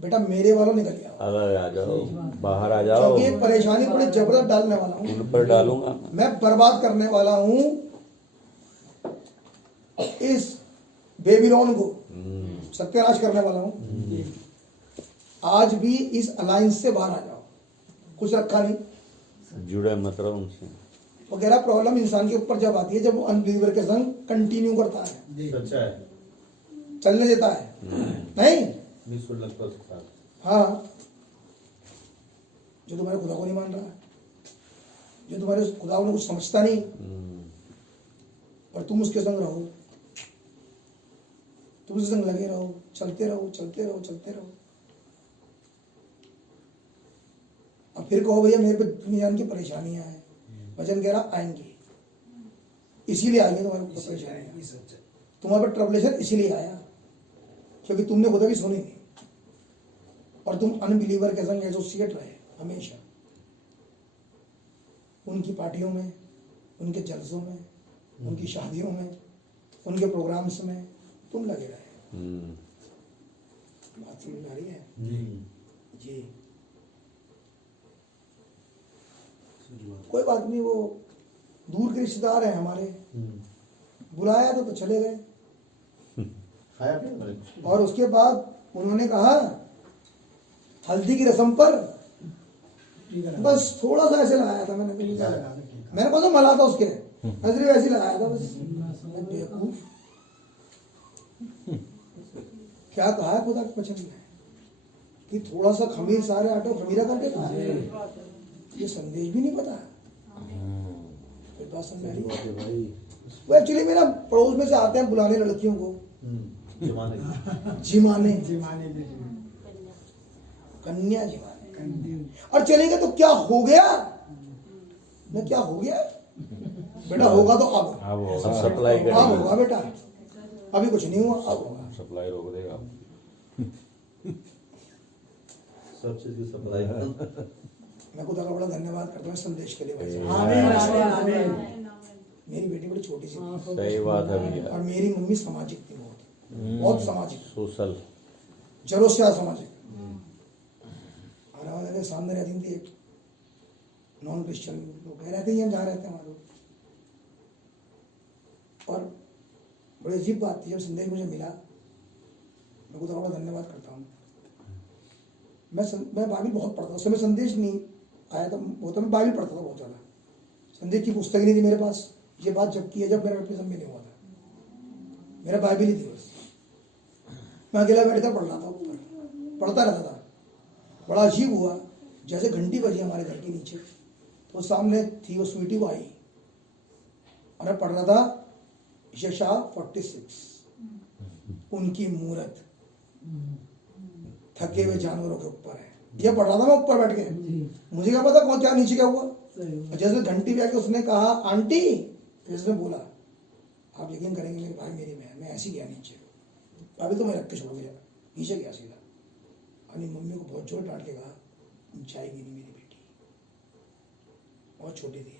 बेटा मेरे वालों निकल गया, आ जाओ, बाहर आ जाओ, क्योंकि एक परेशानी बड़ी जबरदस्त डालने वाला हूँ, उन पर डालूंगा, मैं बर्बाद करने वाला हूँ इस बेबीलोन को, सत्यानाश करने वाला हूँ। आज भी इस अलायंस से बाहर आ जाओ, कुछ रखा नहीं, जुड़े मत रहो उनसे। वो कह रहा प्रॉब्लम इंसान के ऊपर जब आती है जब वो अनबिलीवर के संग कंटिन्यू करता है, सच्चा है, चलने देता है, नहीं हाँ, जो तुम्हारे खुदा को नहीं मान रहा, जो तुम्हारे खुदा को कुछ समझता नहीं, और तुम उसके संग रहो, तुम उसके संग लगे रहो, चलते रहो। अब फिर कहो भैया मेरे पे दुनिया की परेशानियां हैं, वचन कह रहा आएंगी, इसीलिए आएंगे तुम्हारे ऊपर परेशानियां, तुम्हारे पर ट्रबलेशन इसीलिए आया क्योंकि तुमने खुदा की सुनी नहीं और तुम अनबिलीवर के संग एसोसिएट रहे हमेशा, उनकी पार्टियों में, उनके जलसों में, उनकी शादियों में, उनके प्रोग्राम्स में तुम लगे रहे। बात समझ में आ रही है जी? कोई बात नहीं, वो दूर के रिश्तेदार हैं हमारे, बुलाया तो चले गए, और उसके बाद उन्होंने कहा हल्दी की रस्म पर बस थोड़ा सा ऐसे लगाया था मैंने कौन सा मला था उसके, नजरी वैसे लगाया था बस। बेवकूफ, क्या कहा है खुदा के वचन में कि थोड़ा सा खमीर सारे आटे खमीरा करके खा, ये संदेश भी नहीं पता। फिर बात समझ आ रही है? वो एक्चुअली मेरा पड़ोस में से आते हैं बुलाने लड़कियों को, जिमाने कन्या जिमाने, और चलेंगे तो क्या हो गया, मैं क्या हो गया बेटा, होगा तो अब सप्लाई अब होगा बेटा, अभी कुछ नहीं हुआ, अब होगा, सप्लाई रोक देगा सब चीज की सप्लाई। मैं खुदा का बड़ा धन्यवाद करता हूँ संदेश के लिए भाई। मेरी बेटी बड़ी छोटी सी थी, सही बात है भैया, और मेरी मम्मी सामाजिक थी, बहुत सामाजिक, सोशल, जरूर से सामाजिक। हमारे सामने रहती थी एक नॉन क्रिश्चियन लोग रहते ही हम जहाँ रहते हैं हमारे, और बड़ी अजीब बात थी जब संदेश मुझे मिला, मैं खुदा का बड़ा धन्यवाद करता हूँ। मैं बाइबल बहुत पढ़ता, उस समय संदेश नहीं आया था, वो तो मैं बाइबल पढ़ता था बहुत ज़्यादा, संदेश की पुस्तक नहीं थी मेरे पास, ये बात जब की है जब मेरा बपतिस्मा भी नहीं हुआ था, मेरा बाइबल ही थी बस, मैं अकेला बैठ कर पढ़ रहा था, ऊपर पढ़ता रहता था। बड़ा अजीब हुआ, जैसे घंटी बजी हमारे घर के नीचे, तो सामने थी वो स्वीटी वो आई और मैं पढ़ रहा था यशायाह 46, उनकी मूरत थके हुए जानवरों के ऊपर है। ये पढ़ रहा था मैं ऊपर बैठ के, मुझे क्या पता कौन क्या नीचे क्या हुआ। जैसे घंटी भी आके उसने कहा आंटी, तो इसने बोला आप यकीन करेंगे मेरे भाई मेरी मैं ऐसी गया नीचे, अभी तो मैं रख के छोड़ गया, नीचे गया सीधा। अपनी मम्मी को बहुत जोर डांट के कहा जाएगी नहीं मेरी बेटी, बहुत छोटी थी,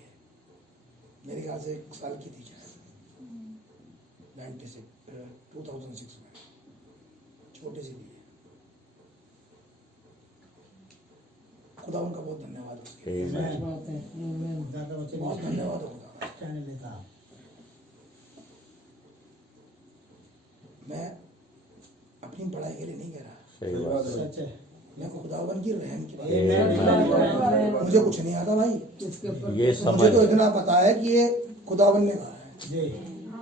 मेरे ख्याल से 1 साल की थी शायद, 2006 में, छोटी सी थी। खुदा उनका बहुत धन्यवाद उसके लिए, बात है बहुत धन्यवाद होगा। कहने देता मैं अपनी पढ़ाई के लिए नहीं कह रहा, सही बात है। सच है। मैं खुदावन की रहम की बात Amen. मुझे कुछ नहीं आता भाई, इसके ऊपर ये मुझे समझ तो इतना पता है कि ये खुदावन ने कहा है, जी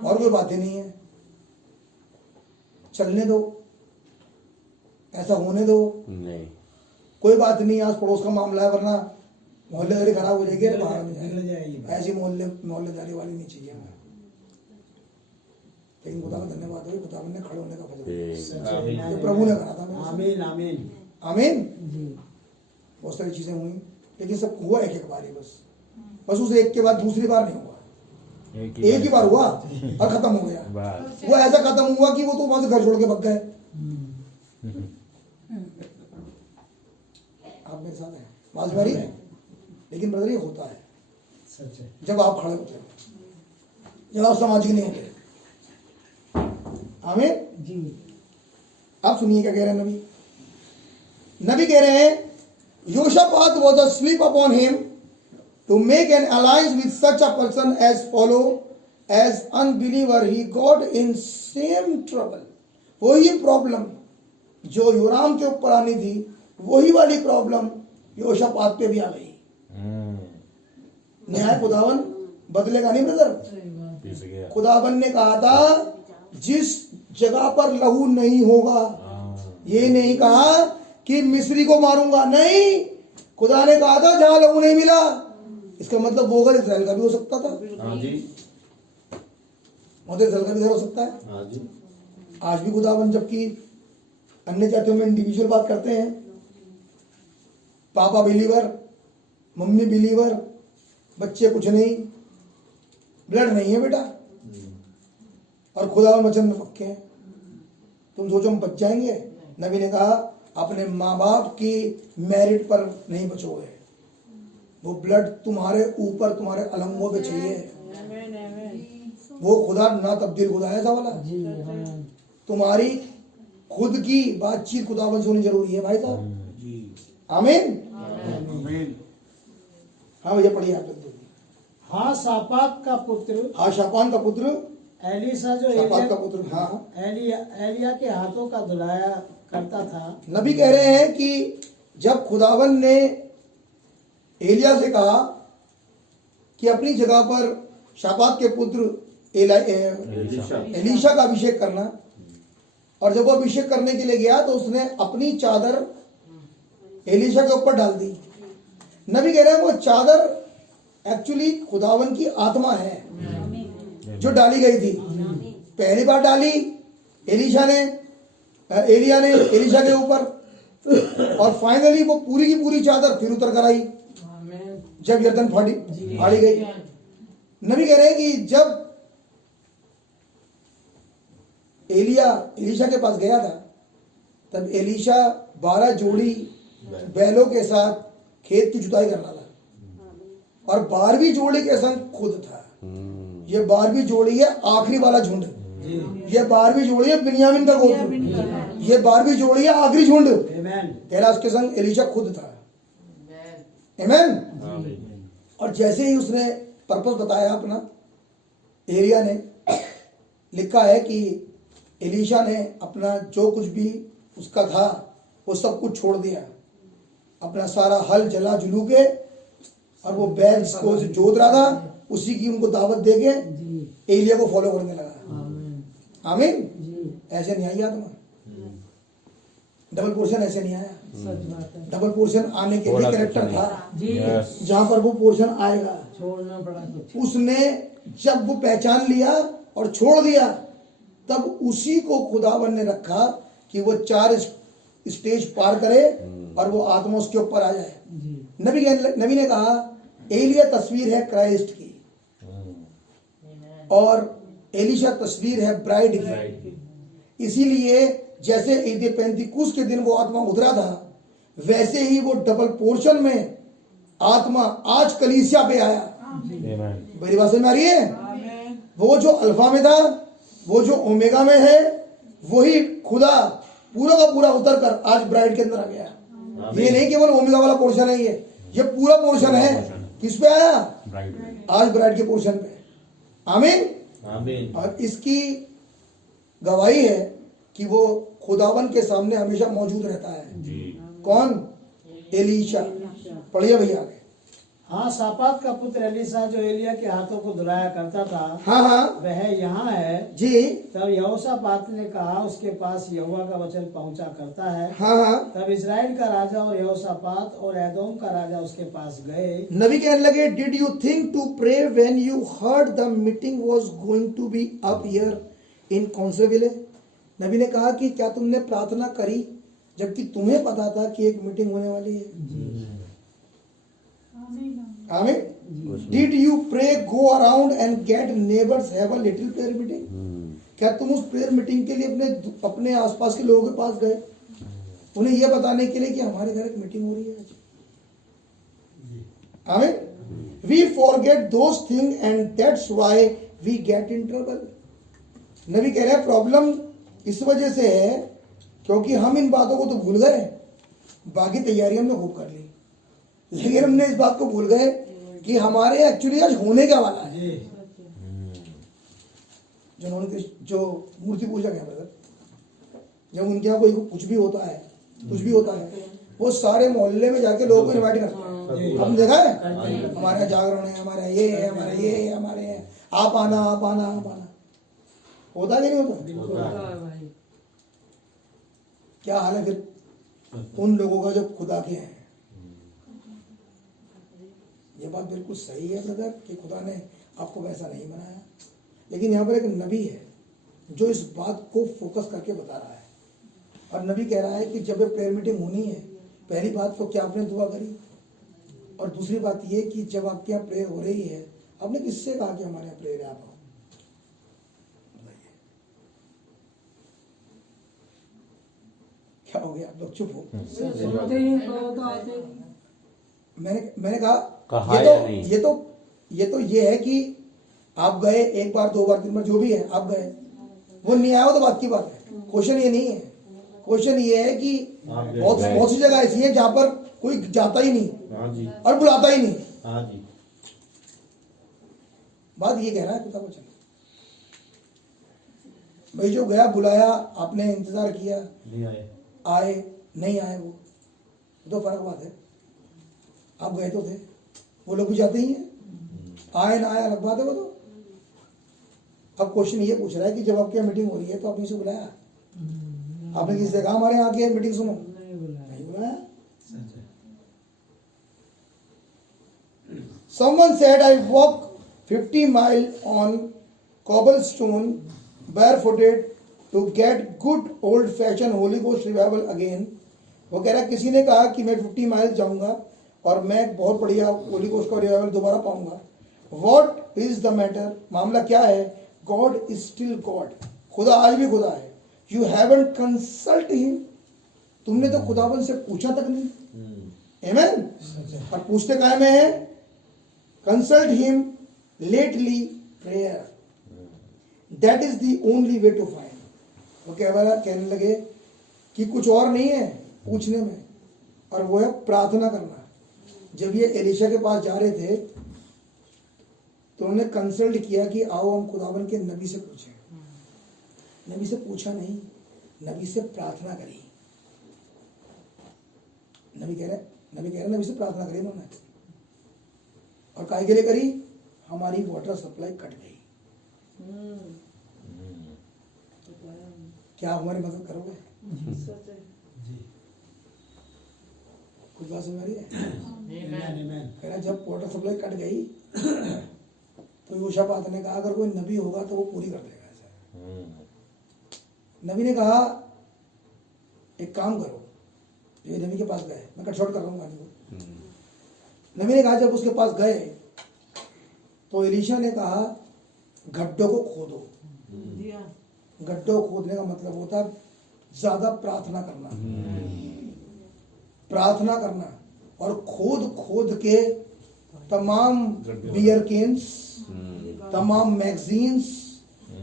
और कोई बातें नहीं है। चलने दो, ऐसा होने दो, नहीं, कोई बात नहीं। आज पड़ोस का मामला है, वरना मोहल्लेदारी खराब हो जाएगी, बाहर में बिगड़ जाएगी। जाएगी। ऐसी मोहल्लेदारी वाली नहीं चाहिए हमें। लेकिन खुदा का धन्यवाद हो, खुदावन ने खड़े होने का फजल दिया। सच आमीन। है। जो प्रभु ने कहा था मेरे साथ। आमीन आमीन। आमीन। जी बहुत सारी चीजें हुई, लेकिन सब हुआ एक बार ही, बस उस एक के बाद दूसरी बार नहीं हुआ, एक ही बार हुआ और खत्म हो गया। बस वो ऐसा खत्म हुआ कि वो तो वहां से घर छोड़ के भग गए। आप मेरे साथ हैं, बात मेरी है, लेकिन ब्रदर ये होता है सच है। जब आप खड़े होते हैं, जब आप सामाजिक नहीं होते। आमीन। जी आप सुनिए क्या कह रहे हैं नबी। नबी कह रहे हैं योशापात was asleep upon him to make an alliance with such a person as follow as unbeliever he got in same trouble। वही प्रॉब्लम जो योराम के ऊपर आनी थी, वही वाली प्रॉब्लम योशापात पे भी आ गई। न्याय खुदावन बदलेगा नहीं ब्रदर। सही बात पिस गया। खुदावन ने कहा था जिस जगह पर लहू नहीं होगा, ये नहीं कहा कि मिस्री को मारूंगा, नहीं, खुदा ने कहा था जहां लहू नहीं मिला। इसका मतलब वो अगर इस्राएल का भी हो सकता था, हाँ जी, और इस्राएल का भी हो सकता है। हाँ जी, आज भी खुदावन जबकि अन्य जातियों में इंडिविजुअल बात करते हैं, पापा बिलीवर, मम्मी बिलीवर, बच्चे कुछ नहीं, ब्लड नहीं है बेटा, और खुदावन वचन में पक्के हैं। तुम सोचो हम बच जाएंगे? नबी ने कहा अपने माँ बाप की मेरिट पर नहीं बचोगे, वो ब्लड तुम्हारे ऊपर, तुम्हारे अलंगों पे चाहिए। वो खुदा ना तब्दील खुदा है ऐसा वाला। जी हाँ तुम्हारी खुद की बातचीत खुदावन से होनी जरूरी है भाई साहब। आमीन। आमीन। हाँ भैया पढ़िए आप लोग। हाँ सापात का पुत्र हाँ शापान का पुत्र, एलिसा जो शापात का एलिया पुत्र। हाँ एलिया के हाथों का धुलाया करता था। नबी कह रहे हैं कि जब खुदावन ने एलिया से कहा कि अपनी जगह पर शापात के पुत्र एलीशा का अभिषेक करना, और जब वो अभिषेक करने के लिए गया तो उसने अपनी चादर एलीशा के ऊपर डाल दी। नबी कह रहे हैं वो चादर एक्चुअली खुदावन की आत्मा है जो डाली गई थी। पहली बार डाली एलिया ने एलीशा के ऊपर, और फाइनली वो पूरी की पूरी चादर फिर उतर कर आई जब यर्दन फाड़ी गई। नबी कह रहे हैं कि जब एलीशा के पास गया था, तब एलीशा 12 जोड़ी बैलों के साथ खेत की जुताई कर रहा था, और 12वीं जोड़ी के संग खुद था। ये 12वीं जोड़ी है आखिरी वाला झुंड, ये 12वीं जोड़ी है बिन्यामीन का गोत्र, ये 12वीं जोड़ी है आखिरी झुंड। तेरा उसके संग एलीशा खुद था। आमीन। और जैसे ही उसने पर्पस बताया अपना, एलिया ने लिखा है कि एलीशा ने अपना जो कुछ भी उसका था वो सब कुछ छोड़ दिया, अपना सारा हल जला जुलू के, और वो बैल जिसको जोत रहा था उसी की उनको दावत देके जी एलिया को फॉलो करने लगा। आमीन आमीन। जी ऐसे नहीं आई आत्मा, डबल पोर्शन ऐसे नहीं आया। सच बात है डबल पोर्शन आने के लिए कैरेक्टर था, जी जहां पर वो पोर्शन आएगा। छोड़ना पड़ा कुछ उसने जब वो पहचान लिया और छोड़ दिया, तब उसी को खुदावन ने रखा कि वो 4 स्टेज पार करे और वो आत्मा उसके ऊपर आ जाए। जी नबी ने कहा एलिया तस्वीर है क्राइस्ट की और एलिशा तस्वीर है ब्राइड की। इसीलिए जैसे ईद पेंतिकुस्त के दिन वो आत्मा उतरा था, वैसे ही वो डबल पोर्शन में आत्मा आज कलीसिया पे आया। मेरी बात समझ में आ रही है? वो जो अल्फा में था, वो जो ओमेगा में है, वही खुदा पूरा का पूरा उतर कर आज ब्राइड के अंदर आ गया। ये नहीं केवल ओमेगा वाला पोर्शन है, ये पूरा पोर्शन है। किस पे आया? आज ब्राइड के पोर्शन पे। आमीन। आमीन। और इसकी गवाही है कि वो खुदावन के सामने हमेशा मौजूद रहता है। कौन? एलीशा। पढ़िए भैया। हाँ, सापात का पुत्र एलीशा जो एलिया के हाथों को धुलाया करता था, हाँ हाँ वह यहाँ है। जी। तब यहोशापात ने कहा, उसके पास यहोवा का वचन पहुंचा करता है। हाँ हाँ। तब इस्राएल का राजा और यहोशापात और एदोम का राजा उसके पास गए। नबी कहने लगे, did you think to pray when you heard the meeting was going to be up here in Conserville? नबी ने कहा कि क्या तुमने प्रार्थना करी जबकि तुम्हें पता था कि एक मीटिंग होने वाली है? आमीन। Did you pray go around and get neighbours have a little prayer meeting? क्या तुम उस प्रेयर मीटिंग के लिए अपने आसपास के लोगों के पास गए, उन्हें यह बताने के लिए कि हमारे घर एक मीटिंग हो रही है आज? आमीन। We forget those thing and that's why we get in trouble. नबी कह रहे हैं प्रॉब्लम इस वजह से है क्योंकि हम इन बातों को तो भूल गए, बाकी तैयारी हमने खूब कर ली, लेकिन हमने इस बात को भूल गए कि हमारे एक्चुअली आज होने क्या वाला है। जो मूर्ति पूजा क्या ब्रदर, जब उनके यहाँ कोई कुछ भी होता है वो सारे मोहल्ले में जाके लोगों को इनवाइट करते हैं। आपने देखा है? हमारे यहाँ जागरण है, हमारे यहाँ ये है, हमारे ये है, हमारे यहाँ आप आना आप आना आप आना। होता कि नहीं होता? क्या हाल है फिर उन लोगों का जो खुदा के हैं? ये बात बिल्कुल सही है ब्रदर कि खुदा ने आपको वैसा नहीं बनाया, लेकिन यहाँ पर एक नबी है जो इस बात को फोकस करके बता रहा है। और नबी कह रहा है कि जब प्रेयर मीटिंग होनी है, पहली बात तो क्या आपने दुआ करी, और दूसरी बात ये कि जब आपके यहाँ प्रेयर हो रही है, आपने किससे कहा कि हमारे यहाँ प्रेयर है, आप आओ? क्या हो गया? आप लोग चुप हो। सुनते ही तो आते मैंने कहा कहा या नहीं? ये तो ये है कि आप गए एक बार 2 बार 3 बार जो भी है, आप गए, वो नहीं आया हो तो बात की बात है। क्वेश्चन ये नहीं है, क्वेश्चन ये है कि बहुत सी जगह ऐसी है जहां पर कोई जाता ही नहीं और बुलाता ही नहीं। हाँ जी। बात ये कह रहा है पिता वचन, भाई जो गया बुलाया, आपने इंतजार किया, नहीं आए, आए नहीं आए, वो तो फर्क बात है। आप गए तो थे, वो लोग भी जाते ही हैं, आए ना आए अलग बात है वो तो। अब क्वेश्चन ये पूछ रहा है कि जब आपके यहाँ मीटिंग हो रही है तो आपने इसे बुलाया? आपने किसी से कहा हमारे यहाँ आके मीटिंग सुनो? नहीं बुलाया। Someone said I walk 50 miles on cobblestone barefooted to get good old fashioned Holy Ghost revival again। वो कह रहा है किसी ने कहा कि मैं 50 माइल जाऊंगा और मैं बहुत बढ़िया होली गोस्ट का रिवाइवल दोबारा पाऊंगा। What is the matter? मामला क्या है? God is still God। खुदा आज भी खुदा है। You haven't consulted him। तुमने तो खुदावन से पूछा तक नहीं। Amen। और पूछते काहे में है? Consult him lately prayer। That is the only way to find। वो कहने लगे कि कुछ और नहीं है पूछने में, और वो है प्रार्थना करना। जब ये एलीशा के पास जा रहे थे तो उन्होंने कंसल्ट किया कि आओ हम खुदावन के नबी से पूछें। नबी से पूछा नहीं, नबी से प्रार्थना करी। नबी कह रहे नबी से प्रार्थना करी उन्होंने। और काहे के लिए करी? हमारी वाटर सप्लाई कट गई, क्या आप हमारी मदद करोगे? कुछ बात समझ रही है? कह रहा जब वाटर सप्लाई कट गई तो योशापात ने कहा अगर कोई नबी होगा तो वो पूरी कर देगा ऐसा। नबी ने कहा एक काम करो, ये नबी के पास गए, मैं कट शॉर्ट कर रहा हूँ कहानी को। नबी ने कहा जब उसके पास गए तो एलीशा ने कहा गड्ढों को खोदो। गड्ढों को खोदने का मतलब होता है ज्यादा प्रार्थना करना, प्रार्थना करना, और खोद खोद के तमाम बियर केन्स, तमाम मैगजीन्स,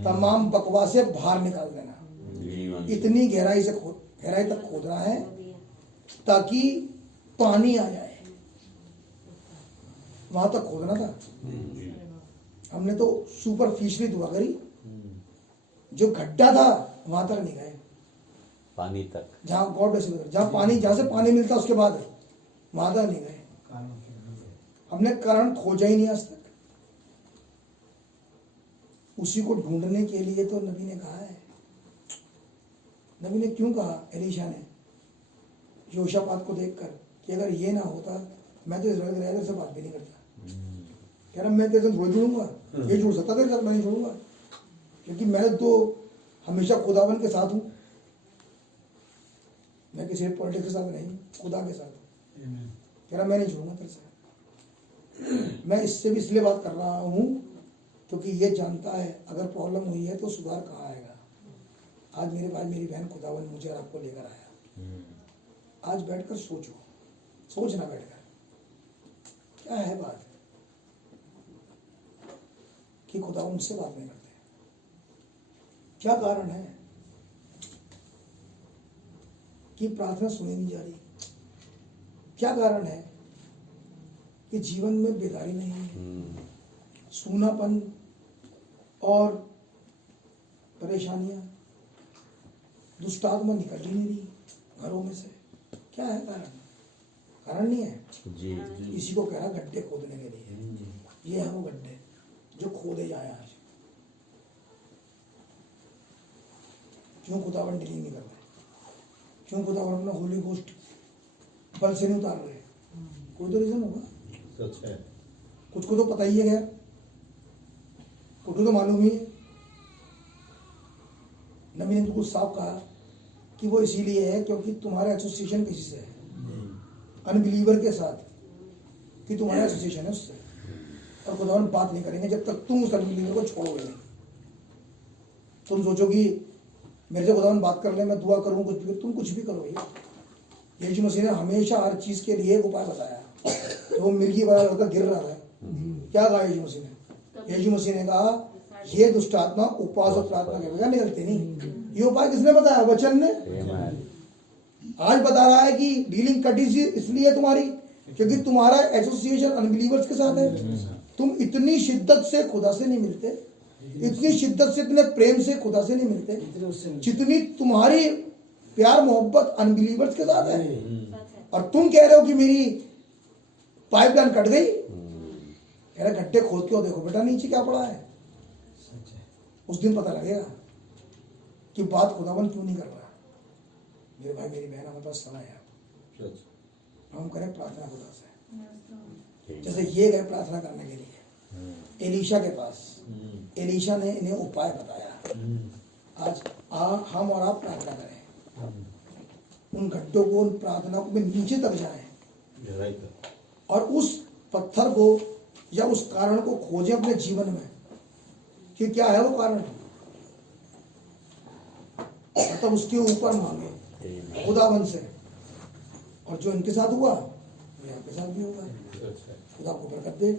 तमाम बकवासें बाहर निकाल देना। इतनी गहराई से गहराई तक खोदना है ताकि पानी आ जाए, वहां तक खोदना था। हमने तो सुपरफिशियली दुआ करी, जो गड्ढा था वहां तक नहीं गए, पानी तक, जहां गॉड ब्लेस यू, जहां पानी, जहां से पानी मिलता उसके बाद वहां तक नहीं गए। हमने कारण खोजा ही नहीं आज तक। उसी को ढूंढने के लिए तो नबी ने कहा है। नबी ने क्यों कहा एलीशा ने योशापात को देखकर कि अगर ये ना होता मैं तो इस्राएल के राजा से बात भी नहीं करता। कह रहा मैं तेरे से थोड़ी जुड़ूंगा, ये जुड़ सकता तेरे साथ, मैं नहीं जुड़ूंगा, क्योंकि मैं तो हमेशा खुदावन के साथ हूं, मैं किसी पॉलिटिक्स के साथ नहीं, खुदा के साथ। कह रहा मैं नहीं जुड़ूंगा तेरे से। मैं इससे भी इसलिए बात कर रहा हूं क्योंकि ये जानता है अगर प्रॉब्लम हुई है तो सुधार कहाँ आएगा। आज मेरे भाई मेरी बहन खुदावन मुझे और आपको लेकर आया। आज बैठकर सोचो, सोचना बैठकर क्या है बात कि खुदावन मुझसे बात नहीं करते, क्या कारण है कि प्रार्थना सुनी नहीं जा रही, क्या कारण है कि जीवन में बेदारी नहीं है, सूनापन और परेशानियां, दुष्टात्मा निकल ही नहीं रही घरों में से, क्या है कारण? कारण नहीं है जी। इसी को कह रहा गड्ढे खोदने के लिए। ये है वो गड्ढे जो खोदे जाए आज। क्यों खुदावन डीलिंग नहीं कर रहे? क्यों खुदावन अपना होली गोस्ट बल से नहीं उतार रहे? कोई तो रीजन होगा, सच है। कुछ को तो पता ही है, कुछ को तो मालूम ही है। नबी ने बिल्कुल साफ कहा कि वो इसीलिए है क्योंकि तुम्हारा एसोसिएशन किसी से है, अनबिलीवर के साथ, कि तुम्हारा एसोसिएशन है उससे, और खुदावन बात नहीं करेंगे जब तक तुम उस अनबिलीवर को छोड़ोगे नहीं। तुम सोचो कि मेरे से खुदावन बात कर ले, मैं दुआ करूँ, कुछ भी, तुम कुछ भी करो भैया। यीशु मसीह ने हमेशा हर चीज के लिए एक उपाय बताया। तो वो मिर्गी वाला लड़का गिर रहा था, क्या कहा यीशु मसीह ने? यीशु मसीह ने कहा ये दुष्ट आत्मा उपवास और प्रार्थना के बगैर निकलती नहीं। ये उपाय किसने बताया? वचन ने। आज बता रहा है कि डीलिंग कटी इसलिए तुम्हारी क्योंकि तुम्हारा एसोसिएशन अनबिलीवर्स के साथ है। तुम इतनी शिद्दत से खुदा से नहीं मिलते, इतनी शिद्दत से, इतने प्रेम से खुदा से नहीं मिलते जितनी तुम्हारी प्यार मोहब्बत अनबिलीवर्स के साथ है। और तुम कह रहे हो कि मेरी पाइपलाइन कट गई। कह रहे गड्ढे खोद के देखो बेटा नीचे क्या पड़ा है। उस दिन पता लगेगा कि बात खुदावन क्यों नहीं कर रहा। मेरे भाई मेरी बहन, हमारे पास समय है, हम करें प्रार्थना खुदा से। जैसे ये गए प्रार्थना करने के लिए एलीशा के पास, एलीशा ने इन्हें उपाय बताया। आज हम और आप प्रार्थना करें, उन गड्ढों को, उन प्रार्थना को नीचे तक जाएं और उस पत्थर को या उस कारण को खोजें अपने जीवन में कि क्या है वो कारण, मतलब उसके ऊपर मांगे खुदावन से। और जो इनके साथ हुआ वो आपके साथ भी होगा। खुदा को बरकत दे।